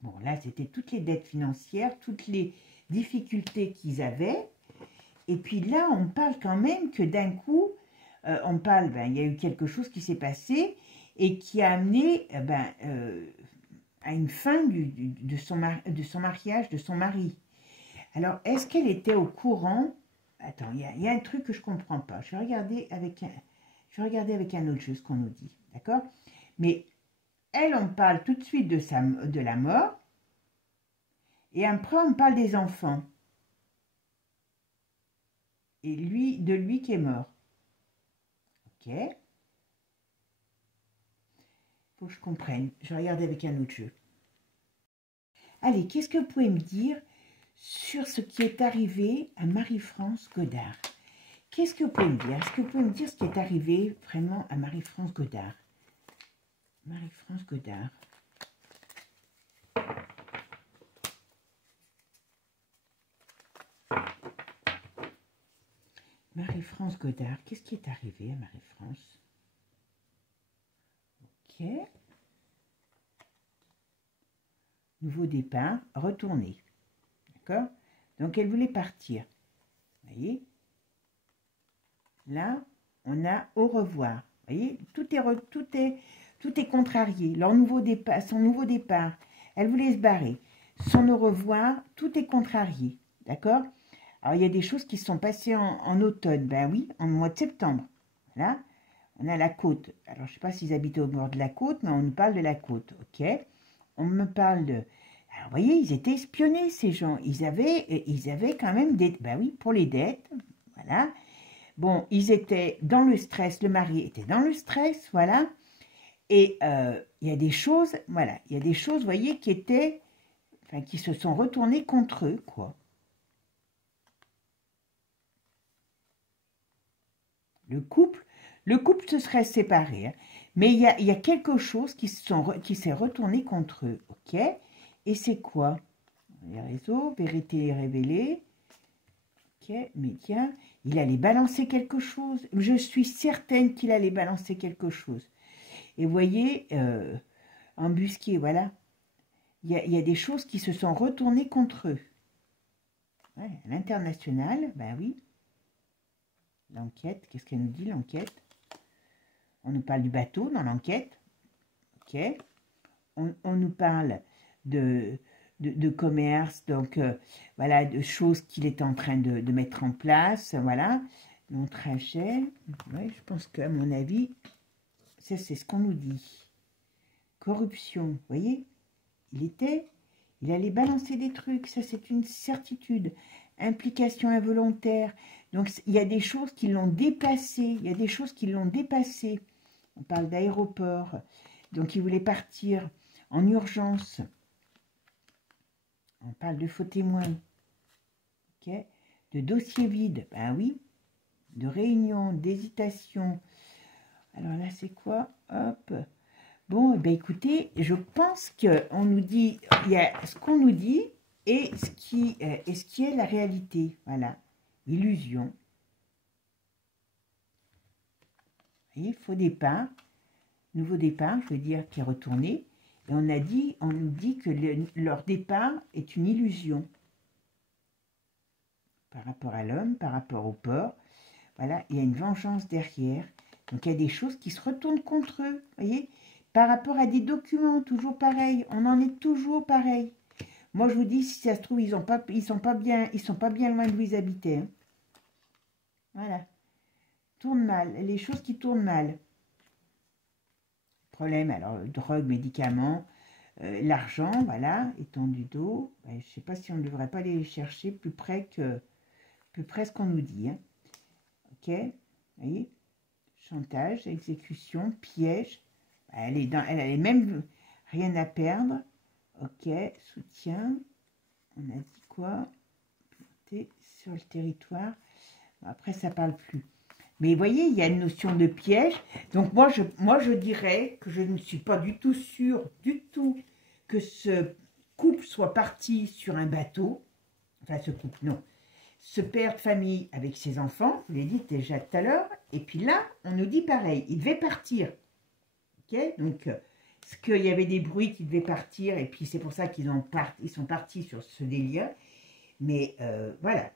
Bon, là, c'était toutes les dettes financières, toutes les difficultés qu'ils avaient. Et puis là, on parle quand même que d'un coup, il y a eu quelque chose qui s'est passé et qui a amené à une fin de son mariage, de son mari. Alors, est-ce qu'elle était au courant? Attends, il y a un truc que je ne comprends pas. Je vais regarder avec un autre jeu ce qu'on nous dit, d'accord? Mais elle, on parle tout de suite de la mort, et après, on parle des enfants. Et de lui qui est mort. Ok? Faut que je comprenne. Je vais regarder avec un autre jeu. Allez, qu'est-ce que vous pouvez me dire sur ce qui est arrivé à Marie-France Godard? Qu'est-ce que vous pouvez me dire? Est-ce que vous pouvez me dire ce qui est arrivé vraiment à Marie-France Godard? Marie-France Godard. Marie-France Godard. Qu'est-ce qui est arrivé à Marie-France? Ok. Nouveau départ, retourner. D'accord? Donc, elle voulait partir. Vous voyez? Là, on a au revoir. Vous voyez? Tout est contrarié. Son nouveau départ. Elle voulait se barrer. Son au revoir, tout est contrarié. D'accord? Alors, il y a des choses qui se sont passées en automne. Ben oui, en mois de septembre. Là, on a la côte. Alors, je ne sais pas s'ils habitent au bord de la côte, mais on nous parle de la côte. Ok? On me parle de... Alors, vous voyez, ils étaient espionnés, ces gens. Ils avaient quand même des... Ben oui, pour les dettes. Voilà. Bon, ils étaient dans le stress. Le mari était dans le stress, voilà. Et il y a des choses, voilà. Il y a des choses, vous voyez, qui se sont retournées contre eux, quoi. Le couple se serait séparé, hein. Mais il y a quelque chose qui s'est retourné contre eux, ok? Et c'est quoi? Les réseaux, vérité révélée, ok, médias, il allait balancer quelque chose. Je suis certaine qu'il allait balancer quelque chose. Et vous voyez, embusqué, voilà. Il y a des choses qui se sont retournées contre eux. Ouais, à l'international, ben oui. L'enquête, qu'est-ce qu'elle nous dit, l'enquête? On nous parle du bateau dans l'enquête. Ok. On nous parle de commerce, donc voilà, de choses qu'il est en train de mettre en place. Voilà. Mon trajet, ouais, je pense qu'à mon avis, ça c'est ce qu'on nous dit. Corruption, vous voyez? Il allait balancer des trucs, ça c'est une certitude. Implication involontaire. Donc il y a des choses qui l'ont dépassé, il y a des choses qui l'ont dépassé. On parle d'aéroport, donc il voulait partir en urgence. On parle de faux témoins, ok, de dossiers vides, ben oui, de réunions, d'hésitations. Alors là, c'est quoi? Hop. Bon, eh ben écoutez, je pense qu'on nous dit, il y a ce qu'on nous dit et ce qui est la réalité. Voilà. Illusion. Vous voyez, faux départ. Nouveau départ, je veux dire, qui est retourné. Et on nous dit que leur départ est une illusion. Par rapport à l'homme, par rapport au porc. Voilà, il y a une vengeance derrière. Donc, il y a des choses qui se retournent contre eux. Vous voyez, par rapport à des documents, toujours pareil. On en est toujours pareil. Moi, je vous dis, si ça se trouve, ils sont pas bien loin d'où ils habitaient. Hein. Voilà. Tournent mal. Les choses qui tournent mal. Problème, alors, drogue, médicaments, l'argent, voilà, étendu d'eau. Ben, je ne sais pas si on ne devrait pas aller les chercher plus près ce qu'on nous dit. Hein. Ok, vous voyez, chantage, exécution, piège. Elle est même rien à perdre. Ok, soutien. On a dit quoi? Sur le territoire. Après, ça parle plus. Mais vous voyez, il y a une notion de piège. Donc, moi, je dirais que je ne suis pas du tout sûre, du tout, que ce couple soit parti sur un bateau. Enfin, ce couple, non. Ce père de famille avec ses enfants, je vous l'ai dit déjà tout à l'heure. Et puis là, on nous dit pareil, il devait partir. Ok, donc, parce qu'il y avait des bruits qui devaient partir. Et puis, c'est pour ça qu'ils sont partis sur ce délire. Mais voilà.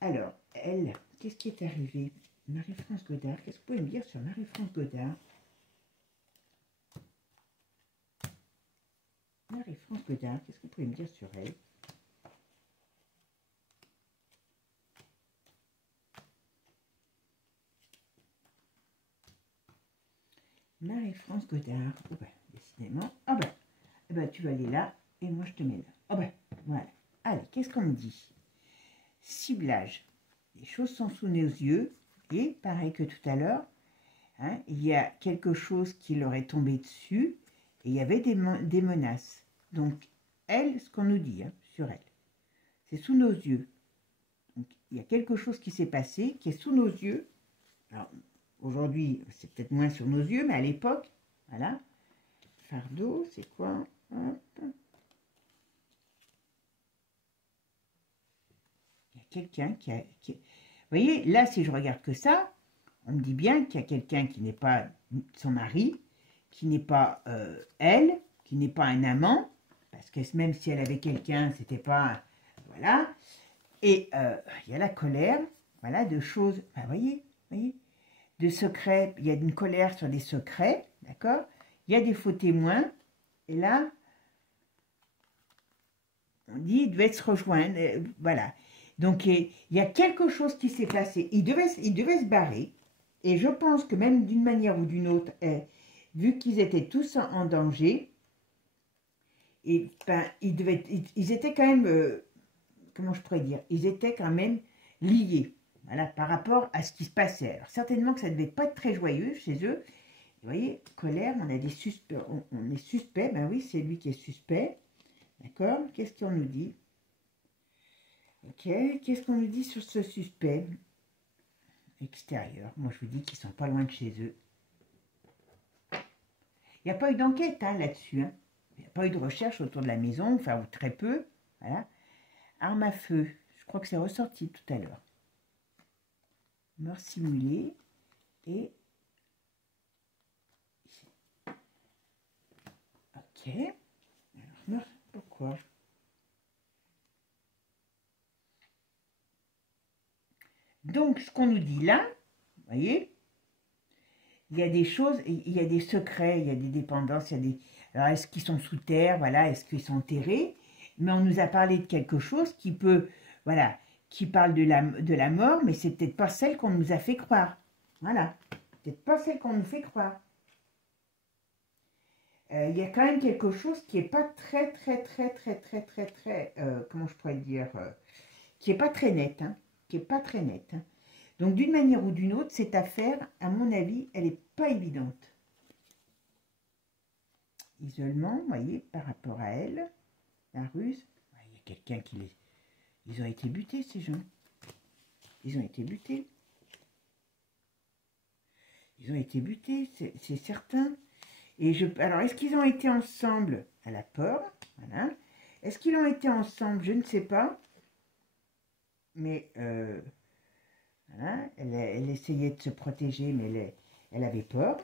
Alors, elle, qu'est-ce qui est arrivé? Marie-France Godard, qu'est-ce que vous pouvez me dire sur Marie-France Godard? Marie-France Godard, qu'est-ce que vous pouvez me dire sur elle? Marie-France Godard, oh ben, décidément, ah ben, eh ben, tu vas aller là, et moi je te mets là. Ah ben, voilà. Allez, qu'est-ce qu'on me dit? Ciblage. Les choses sont sous nos yeux, et pareil que tout à l'heure, hein, il y a quelque chose qui leur est tombé dessus, et il y avait des menaces. Donc, elle, ce qu'on nous dit hein, sur elle, c'est sous nos yeux. Donc, il y a quelque chose qui s'est passé, qui est sous nos yeux. Alors, aujourd'hui, c'est peut-être moins sur nos yeux, mais à l'époque, voilà. Fardeau, c'est quoi? Hop. Il y a quelqu'un qui... Vous voyez, là, si je regarde que ça, on me dit bien qu'il y a quelqu'un qui n'est pas son mari, qui n'est pas elle, qui n'est pas un amant, parce que même si elle avait quelqu'un, c'était pas... Voilà. Et il y a la colère, voilà, de choses... Ben, voyez, de secrets, il y a une colère sur des secrets, d'accord? Il y a des faux témoins, et là, on dit, il devait se rejoindre, voilà. Donc, il y a quelque chose qui s'est passé. Il devait se barrer. Et je pense que même d'une manière ou d'une autre, vu qu'ils étaient tous en danger, et, ben, ils étaient quand même, comment je pourrais dire, ils étaient quand même liés, voilà, par rapport à ce qui se passait. Alors, certainement que ça ne devait pas être très joyeux chez eux. Vous voyez, colère, on a des suspects, on est suspect, ben oui, c'est lui qui est suspect. D'accord? Qu'est-ce qu'on nous dit? Ok, qu'est-ce qu'on nous dit sur ce suspect extérieur? Moi, je vous dis qu'ils sont pas loin de chez eux. Il n'y a pas eu d'enquête hein, là-dessus. Hein. Il n'y a pas eu de recherche autour de la maison, enfin, ou très peu. Voilà. Arme à feu. Je crois que c'est ressorti tout à l'heure. Mort simulée. Et... Ok. Alors, pourquoi? Donc, ce qu'on nous dit là, vous voyez, il y a des choses, il y a des secrets, il y a des dépendances, il y a des... Alors, est-ce qu'ils sont sous terre, voilà, est-ce qu'ils sont enterrés? Mais on nous a parlé de quelque chose qui peut, voilà, qui parle de la mort, mais c'est peut-être pas celle qu'on nous a fait croire. Voilà, peut-être pas celle qu'on nous fait croire. Il y a quand même quelque chose qui est pas très, comment je pourrais dire, qui est pas très net, hein, qui est pas très net. Hein. Donc, d'une manière ou d'une autre, cette affaire, à mon avis, elle n'est pas évidente. Isolement, vous voyez, par rapport à elle, la ruse. Il y a quelqu'un qui les... Ils ont été butés, ces gens. Ils ont été butés. Ils ont été butés, c'est certain. Et alors, est-ce qu'ils ont été ensemble? Elle a peur, voilà. Est-ce qu'ils ont été ensemble? Je ne sais pas. Mais, voilà, elle essayait de se protéger, mais elle avait peur.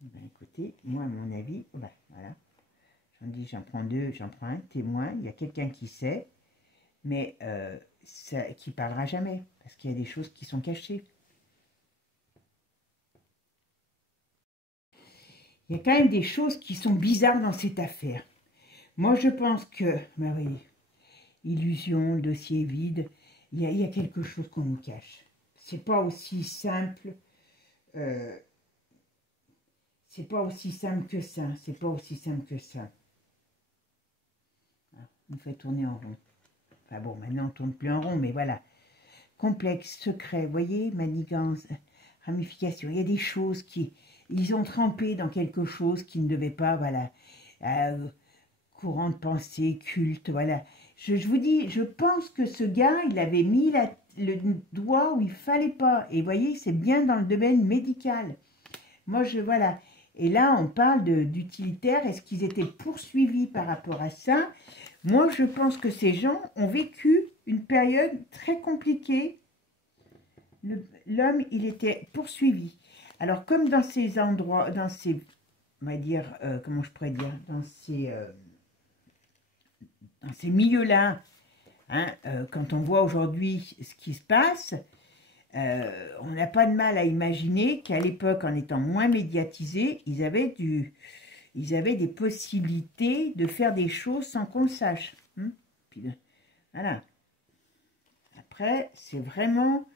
Ben, écoutez, moi, à mon avis, ben, voilà. J'en dis, j'en prends deux, j'en prends un témoin. Il y a quelqu'un qui sait, mais qui parlera jamais, parce qu'il y a des choses qui sont cachées. Il y a quand même des choses qui sont bizarres dans cette affaire. Moi, je pense que, ben oui, illusion, le dossier est vide, il y a quelque chose qu'on nous cache. C'est pas aussi simple. C'est pas aussi simple que ça. C'est pas aussi simple que ça. On fait tourner en rond. Enfin bon, maintenant on ne tourne plus en rond, mais voilà. Complexe, secret, vous voyez, manigance, ramification. Il y a des choses qui... Ils ont trempé dans quelque chose qui ne devait pas, voilà. Courant de pensée, culte, voilà. Je vous dis, je pense que ce gars, il avait mis le doigt où il fallait pas. Et vous voyez, c'est bien dans le domaine médical. Moi, voilà. Et là, on parle d'utilitaire. Est-ce qu'ils étaient poursuivis par rapport à ça? Moi, je pense que ces gens ont vécu une période très compliquée. L'homme, il était poursuivi. Alors, comme dans ces endroits, dans ces, on va dire, comment je pourrais dire, dans ces milieux-là, hein, quand on voit aujourd'hui ce qui se passe, on n'a pas de mal à imaginer qu'à l'époque, en étant moins médiatisés, ils avaient des possibilités de faire des choses sans qu'on le sache. Hein. Puis, voilà. Après, c'est vraiment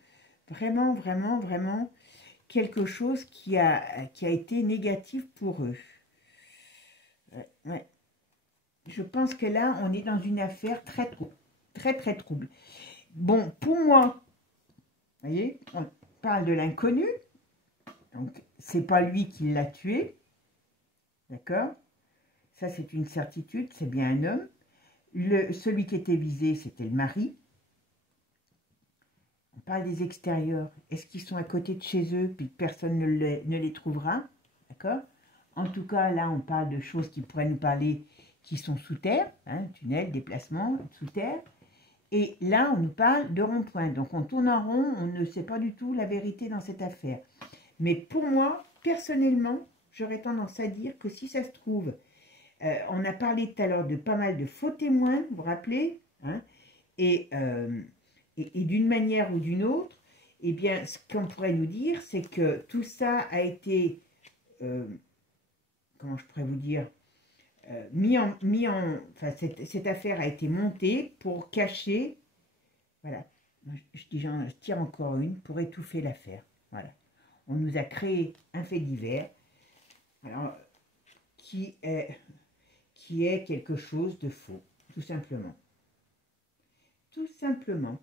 quelque chose qui a été négatif pour eux. Ouais. Je pense que là, on est dans une affaire très trouble. Bon, pour moi, vous voyez, on parle de l'inconnu. Donc, c'est pas lui qui l'a tué. D'accord? Ça, c'est une certitude. C'est bien un homme. Celui qui était visé, c'était le mari. On parle des extérieurs. Est-ce qu'ils sont à côté de chez eux, puis personne ne les trouvera? D'accord? En tout cas, là, on parle de choses qui pourraient nous parler, qui sont sous terre, hein, tunnel, déplacement, sous terre. Et là, on nous parle de rond-point. Donc, on tourne en rond, on ne sait pas du tout la vérité dans cette affaire. Mais pour moi, personnellement, j'aurais tendance à dire que si ça se trouve, on a parlé tout à l'heure de pas mal de faux témoins, vous vous rappelez, hein, et d'une manière ou d'une autre, eh bien, ce qu'on pourrait nous dire, c'est que tout ça a été, comment je pourrais vous dire, enfin, cette affaire a été montée pour cacher, voilà, je tire encore une, pour étouffer l'affaire, voilà. On nous a créé un fait divers, alors, qui est quelque chose de faux, tout simplement. Tout simplement.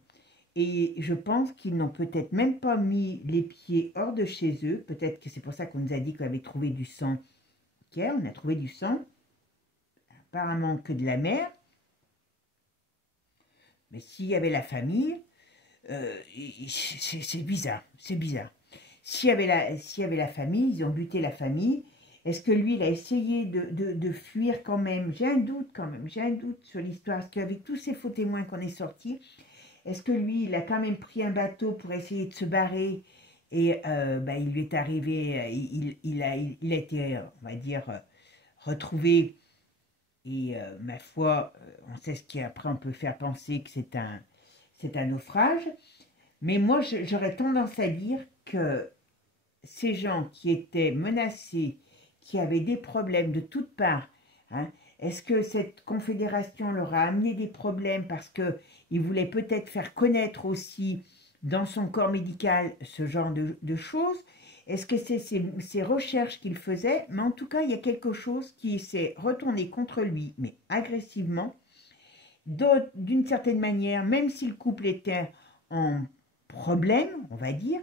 Et je pense qu'ils n'ont peut-être même pas mis les pieds hors de chez eux. Peut-être que c'est pour ça qu'on nous a dit qu'on avait trouvé du sang. Ok, on a trouvé du sang. Apparemment que de la mer. Mais s'il y avait la famille, c'est bizarre. C'est bizarre. S'il y avait la famille, ils ont buté la famille. Est-ce que lui, il a essayé de fuir quand même? J'ai un doute quand même. J'ai un doute sur l'histoire. Parce qu'avec tous ces faux témoins qu'on est sortis, est-ce que lui, il a quand même pris un bateau pour essayer de se barrer et il lui est arrivé, il a été, on va dire, retrouvé. Et ma foi, on sait ce qui après on peut faire penser que c'est un naufrage. Mais moi, j'aurais tendance à dire que ces gens qui étaient menacés, qui avaient des problèmes de toutes parts, hein, est-ce que cette confédération leur a amené des problèmes parce qu'il voulait peut-être faire connaître aussi dans son corps médical ce genre de choses? Est-ce que c'est ces recherches qu'il faisait? Mais en tout cas, il y a quelque chose qui s'est retourné contre lui, mais agressivement. D'une certaine manière, même si le couple était en problème, on va dire,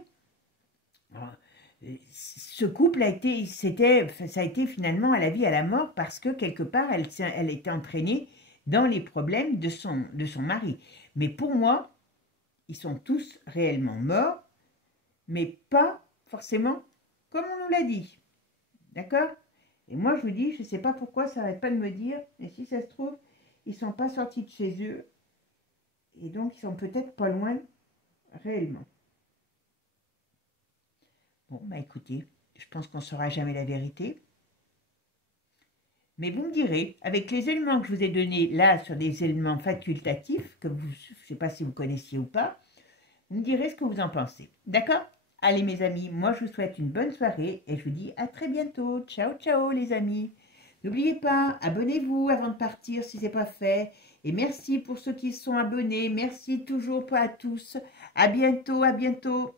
ce couple ça a été finalement à la vie, à la mort, parce que quelque part, elle était entraînée dans les problèmes de son mari. Mais pour moi, ils sont tous réellement morts, mais pas forcément comme on nous l'a dit. D'accord? Et moi, je vous dis, je ne sais pas pourquoi ça n'arrête pas de me dire, mais si ça se trouve, ils ne sont pas sortis de chez eux, et donc ils sont peut-être pas loin réellement. Bon, bah écoutez, je pense qu'on ne saura jamais la vérité. Mais vous me direz, avec les éléments que je vous ai donnés là, sur des éléments facultatifs, que vous, je ne sais pas si vous connaissiez ou pas, vous me direz ce que vous en pensez. D'accord? Allez mes amis, moi je vous souhaite une bonne soirée et je vous dis à très bientôt. Ciao ciao les amis. N'oubliez pas, abonnez-vous avant de partir si ce n'est pas fait. Et merci pour ceux qui sont abonnés. Merci toujours à tous. À bientôt, à bientôt.